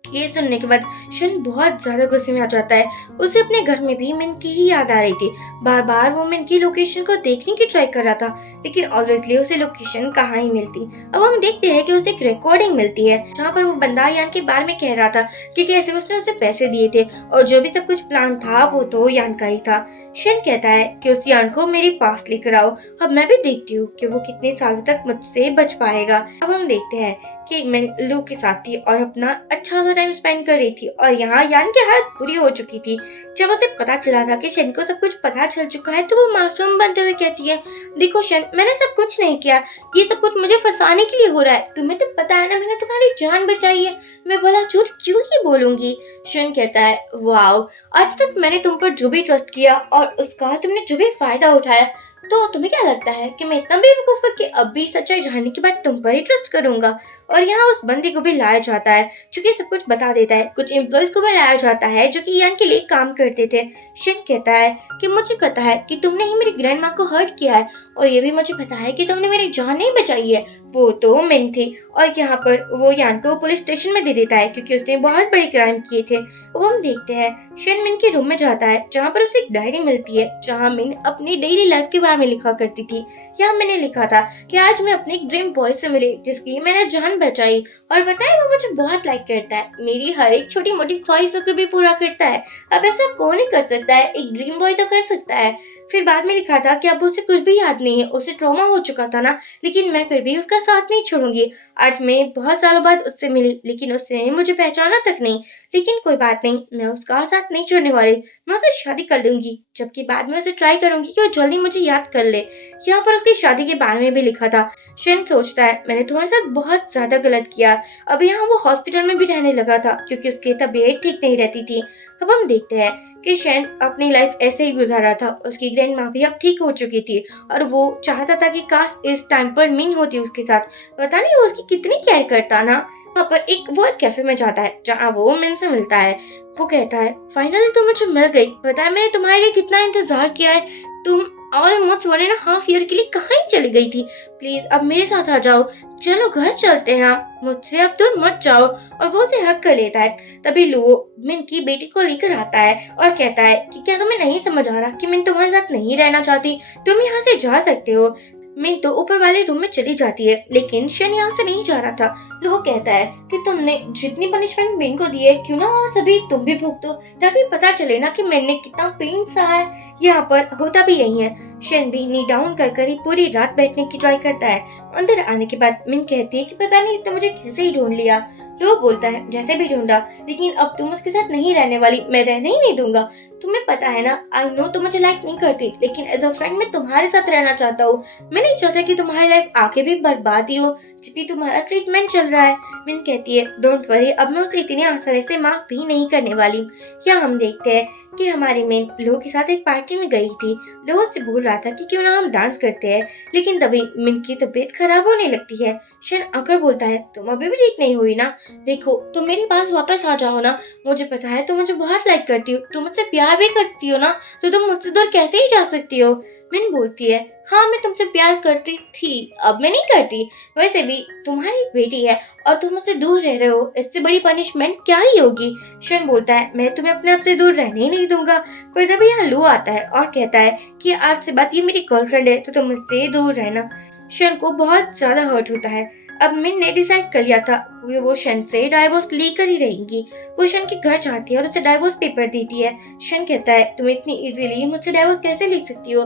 ये सुनने के बाद शन बहुत ज्यादा गुस्से में आ जाता है। उसे अपने घर में भी मिन की ही याद आ रही थी, बार बार वो मिन की लोकेशन को देखने की ट्राई कर रहा था, लेकिन ऑब्वियसली उसे लोकेशन कहाँ ही मिलती। अब हम देखते हैं कि उसे एक रिकॉर्डिंग मिलती है जहाँ पर वो बंदा यान के बारे में कह रहा था कि कैसे उसने उसे पैसे दिए थे और जो भी सब कुछ प्लान था वो तो यान का ही था। शन कहता है कि उस यान को मेरे पास लेकर आओ, अब मैं भी देखती हूँ कि वो कितने सालों तक मुझसे बच पाएगा। अब हम देखते हैं कि मैं लू के साथ थी और अपना अच्छा सा टाइम स्पेंड कर रही थी, और यहाँ यान की हालत बुरी हो चुकी थी। जब उसे पता चला था कि शन को सब कुछ पता चल चुका है, तो वो मासूम बनते हुए कहती है, देखो शन, मैंने सब कुछ नहीं किया, ये सब कुछ मुझे फंसाने के लिए हो रहा है। तुम्हें तो पता है ना, मैंने तुम्हारी जान बचाई है, मैं बोला झूठ क्यों ही बोलूंगी। शन कहता है, वाओ, आज तक मैंने तुम पर जो भी ट्रस्ट किया और उसका तुमने जो भी फायदा उठाया, तो तुम्हें क्या लगता है कि मैं इतना बेवकूफ हूँ कि अब भी सच्चाई जानने के बाद तुम पर ही ट्रस्ट करूंगा। और यहाँ उस बंदे को भी लाया जाता है जो कि सब कुछ बता देता है। कुछ एम्प्लॉयज को भी लाया जाता है जो कि यान के लिए काम करते थे। शन कहता है कि मुझे पता है कि तुमने ही मेरी ग्रैंड माँ को हर्ट किया है, और ये भी मुझे पता है कि तुमने मेरी जान नहीं बचाई है, वो तो मिन थी। और यहाँ पर वो यान को पुलिस स्टेशन में दे देता है क्योंकि उसने बहुत बड़े क्राइम किए थे। वो हम देखते हैं शन मिन के रूम में जाता है जहाँ पर उसे एक डायरी मिलती है जहाँ मिन अपनी डेली लाइफ के बारे में लिखा करती थी। यहाँ मैंने लिखा था कि आज मैं अपने एक ड्रीम बॉय से मिली जिसकी मैंने जान बचाई, और बताए वो मुझे बहुत लाइक करता है, मेरी हर एक छोटी मोटी ख्वाहिशों को भी पूरा करता है। अब ऐसा कौन ही कर सकता है, एक ड्रीम बॉय तो कर सकता है। फिर बाद में लिखा था कि अब उसे कुछ भी याद नहीं है, उसे ट्रॉमा हो चुका था ना, लेकिन मैं फिर भी उसका साथ नहीं छोड़ूंगी। आज मैं बहुत सालों बाद उससे मिली, लेकिन उसने मुझे पहचाना तक नहीं, लेकिन कोई बात नहीं, मैं उसका साथ नहीं छोड़ने वाली, मैं उससे शादी कर लूंगी, जबकि बाद में उसे ट्राई करूंगी कि वो जल्दी मुझे याद कर ले। यहाँ पर उसकी शादी के बारे में भी लिखा था। शन सोचता है, मैंने तुम्हारे साथ बहुत ज्यादा गलत किया। अब यहाँ वो हॉस्पिटल में भी रहने लगा था क्योंकि उसकी तबीयत ठीक नहीं रहती थी। अब हम देखते हैं कि शन अपनी लाइफ ऐसे ही गुजार रहा था। उसकी ग्रैंड माँ भी अब ठीक हो चुकी थी और वो चाहता था कि काश इस टाइम पर मिन होती उसके साथ, पता नहीं वो उसकी कितनी केयर करता ना। वहाँ पर वो एक कैफे में जाता है जहाँ वो मिन से मिलता है। वो कहता है, फाइनली तुम मुझे मिल गई, पता है मैंने तुम्हारे लिए कितना इंतजार किया है, तुम ऑलमोस्ट 1.5 ईयर के लिए कहाँ ही चली गई थी, प्लीज अब मेरे साथ आ जाओ, चलो घर चलते हैं, मुझसे अब दूर मत जाओ। और वो उसे हक कर लेता है। तभी लो मिन की बेटी को लेकर आता है और कहता है कि क्या तुम्हें नहीं समझ आ रहा कि मिन तुम्हारे साथ नहीं रहना चाहती, तुम यहाँ से जा सकते हो। मिन तो ऊपर वाले रूम में चली जाती है, लेकिन शन यहाँ से नहीं जा रहा था। तो वो कहता है कि तुमने जितनी पनिशमेंट मिन को दी है, क्यों ना वो सभी तुम भी भुगतो, ताकि पता चले ना कि मैंने कितना पेन सहा है। यहाँ पर होता भी यही है। शन भी नी डाउन कर ही पूरी रात बैठने की ट्राई करता है। अंदर आने के बाद मिन कहती है कि पता नहीं इसने मुझे कैसे ही ढूंढ लिया। वो बोलता है, जैसे भी ढूंढा, लेकिन अब तुम उसके साथ नहीं रहने वाली, मैं रहने ही नहीं दूंगा। तुम्हें पता है ना, आई नो तुम मुझे लाइक नहीं करती, लेकिन एज अ फ्रेंड मैं तुम्हारे साथ रहना चाहता हूँ। मैं नहीं चाहता कि तुम्हारी लाइफ आगे भी बर्बादी हो, जब भी तुम्हारा ट्रीटमेंट चल रहा है। मिन कहती है, डोंट वरी, अब मैं उसे इतनी आसानी से माफ भी नहीं करने वाली। यहाँ हम देखते हैं कि हमारी मिन लो के साथ एक पार्टी में गई थी। लो उससे बोल रहा था कि क्यों ना हम डांस करते हैं, लेकिन तभी मिन की तबीयत खराब होने लगती है। शन आकर बोलता है, तुम अभी भी ठीक नहीं हुई ना, देखो तुम मेरे पास वापस आ जाओ ना, मुझे पता है तुम मुझे बहुत लाइक करती हो, तुम मुझसे प्यार भी करती हो ना, तो तुम मुझसे दूर कैसे ही जा सकती हो। मिन बोलती है, हाँ मैं तुमसे प्यार करती थी, अब मैं नहीं करती, वैसे भी तुम्हारी एक बेटी है और तुम मुझसे दूर रह रहे हो, इससे बड़ी पनिशमेंट क्या ही होगी। शन बोलता है, मैं तुम्हें अपने आप से दूर रहने ही नहीं दूंगा। पर तभी यहाँ लू आता है और कहता है कि आज से बात ये मेरी गर्लफ्रेंड है, तो तुम मुझसे दूर रहना। शन को बहुत ज्यादा हर्ट होता है। अब मिन ने डिसाइड कर लिया था कि वो शन से डाइवोर्स लेकर ही रहेंगी। वो शन के घर जाती है और उसे डाइवोर्स पेपर देती है। शन कहता है, तुम इतनी इजीली मुझसे डाइवोर्स कैसे ले सकती हो।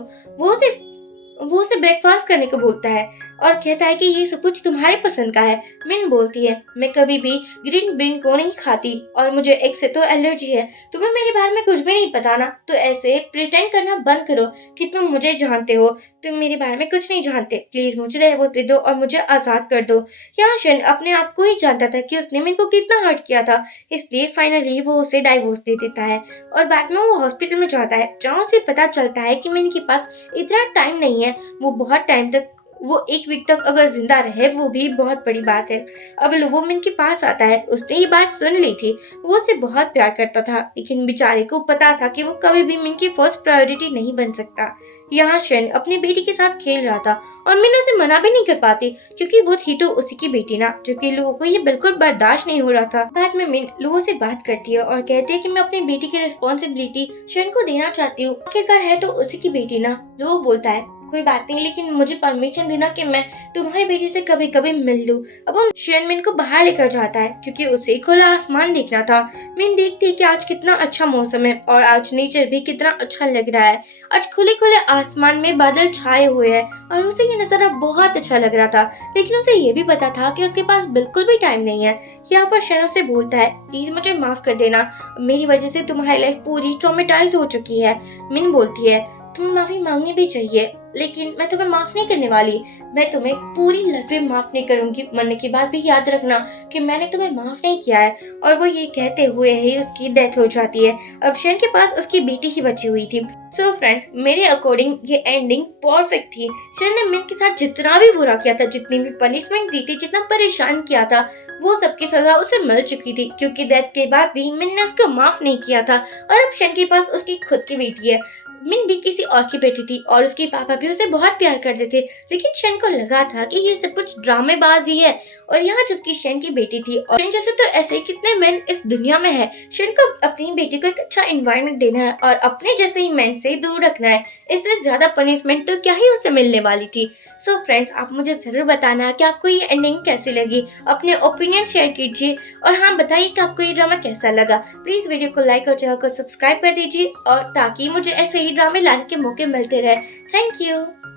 वो उसे ब्रेकफास्ट करने को बोलता है और कहता है कि ये सब कुछ तुम्हारे पसंद का है। मिन बोलती है, मैं कभी भी ग्रीन बीन को नहीं खाती और मुझे एग से तो एलर्जी है, तुम्हें मेरे बारे में कुछ भी नहीं पता ना, तो ऐसे प्रिटेंड करना बंद करो कि तुम मुझे जानते हो, तुम मेरे बारे में कुछ नहीं जानते, प्लीज मुझे डाइवोर्स दे दो और मुझे आजाद कर दो। यहाँ शन अपने आप को ही जानता था कि उसने मिन को कितना हर्ट किया था, इसलिए फाइनली वो उसे डाइवोर्स दे देता है। और बाद में वो हॉस्पिटल में जाता है जहाँ उसे पता चलता है कि मिन के पास इतना टाइम नहीं है, वो बहुत टाइम तक, वो 1 वीक तक अगर जिंदा रहे वो भी बहुत बड़ी बात है। अब वो मिन के पास आता है, उसने ये बात सुन ली थी, वो उसे बहुत प्यार करता था, लेकिन बेचारे को पता था कि वो कभी भी मिन की फर्स्ट प्रायोरिटी नहीं बन सकता। यहाँ शन अपनी बेटी के साथ खेल रहा था और मिन उसे मना भी नहीं कर पाती क्योंकि वो थी तो उसी की बेटी ना, जबकि लोगों को ये बिल्कुल बर्दाश्त नहीं हो रहा था। बाद में मिन लोगों से बात करती है और कहती है कि मैं अपनी बेटी की रिस्पॉन्सिबिलिटी शन को देना चाहती हूँ, आखिरकार है तो उसी की बेटी ना। लोग बोलता है, कोई बात नहीं, लेकिन मुझे परमिशन देना कि मैं तुम्हारी बेटी से कभी कभी मिल लूं। अब हम शेन मिन को बाहर लेकर जाता है क्योंकि उसे खुला आसमान देखना था। मिन देखती है कि आज कितना अच्छा मौसम है और आज नेचर भी कितना अच्छा लग रहा है। आज खुले खुले आसमान में बादल छाए हुए हैं और उसे ये नजारा बहुत अच्छा लग रहा था। लेकिन उसे ये भी पता था कि उसके पास बिल्कुल भी टाइम नहीं है। यहाँ पर शेन उसे बोलता है, प्लीज मुझे माफ कर देना, मेरी वजह से तुम्हारी लाइफ पूरी ट्रॉमेटाइज हो चुकी है। मिन बोलती है, तुम्हें माफी मांगनी भी चाहिए, लेकिन मैं तुम्हें माफ नहीं करने वाली। मैं तुम्हें पूरी लाइफ में माफ नहीं करूंगी। मरने के बाद भी याद रखना कि मैंने तुम्हें माफ नहीं किया है। और वो ये कहते हुए ही उसकी डेथ हो जाती है। अब शेन के पास उसकी बेटी ही बची हुई थी। सो फ्रेंड्स, मेरे अकॉर्डिंग ये एंडिंग परफेक्ट थी। शेन ने मिन के साथ जितना भी बुरा किया था, जितनी भी पनिशमेंट दी थी, जितना परेशान किया था, वो सबकी सजा उसे मिल चुकी थी क्योंकि डेथ के बाद भी मिन ने उसको माफ नहीं किया था। और अब शेन के पास उसकी खुद की बेटी है। मिन भी किसी और की बेटी थी और उसके पापा भी उसे बहुत प्यार करते थे, लेकिन शेन को लगा था कि ये सब कुछ ड्रामेबाजी है। और यहाँ जबकि शेन की बेटी थी, और शेन जैसे तो ऐसे कितने मैन इस दुनिया में है। शेन को अपनी बेटी को एक अच्छा एनवायरनमेंट देना है और अपने जैसे ही मैन से दूर रखना है। इससे ज्यादा पनिशमेंट तो क्या ही उसे मिलने वाली थी। सो फ्रेंड्स, आप मुझे जरूर बताना कि आपको ये एंडिंग कैसी लगी। अपने ओपिनियन शेयर कीजिए और हाँ, बताइए कि आपको ये ड्रामा कैसा लगा। प्लीज वीडियो को लाइक और चैनल को सब्सक्राइब कर दीजिए, और ताकि मुझे ऐसे ही ड्रामे लाने के मौके मिलते रहे। Thank you.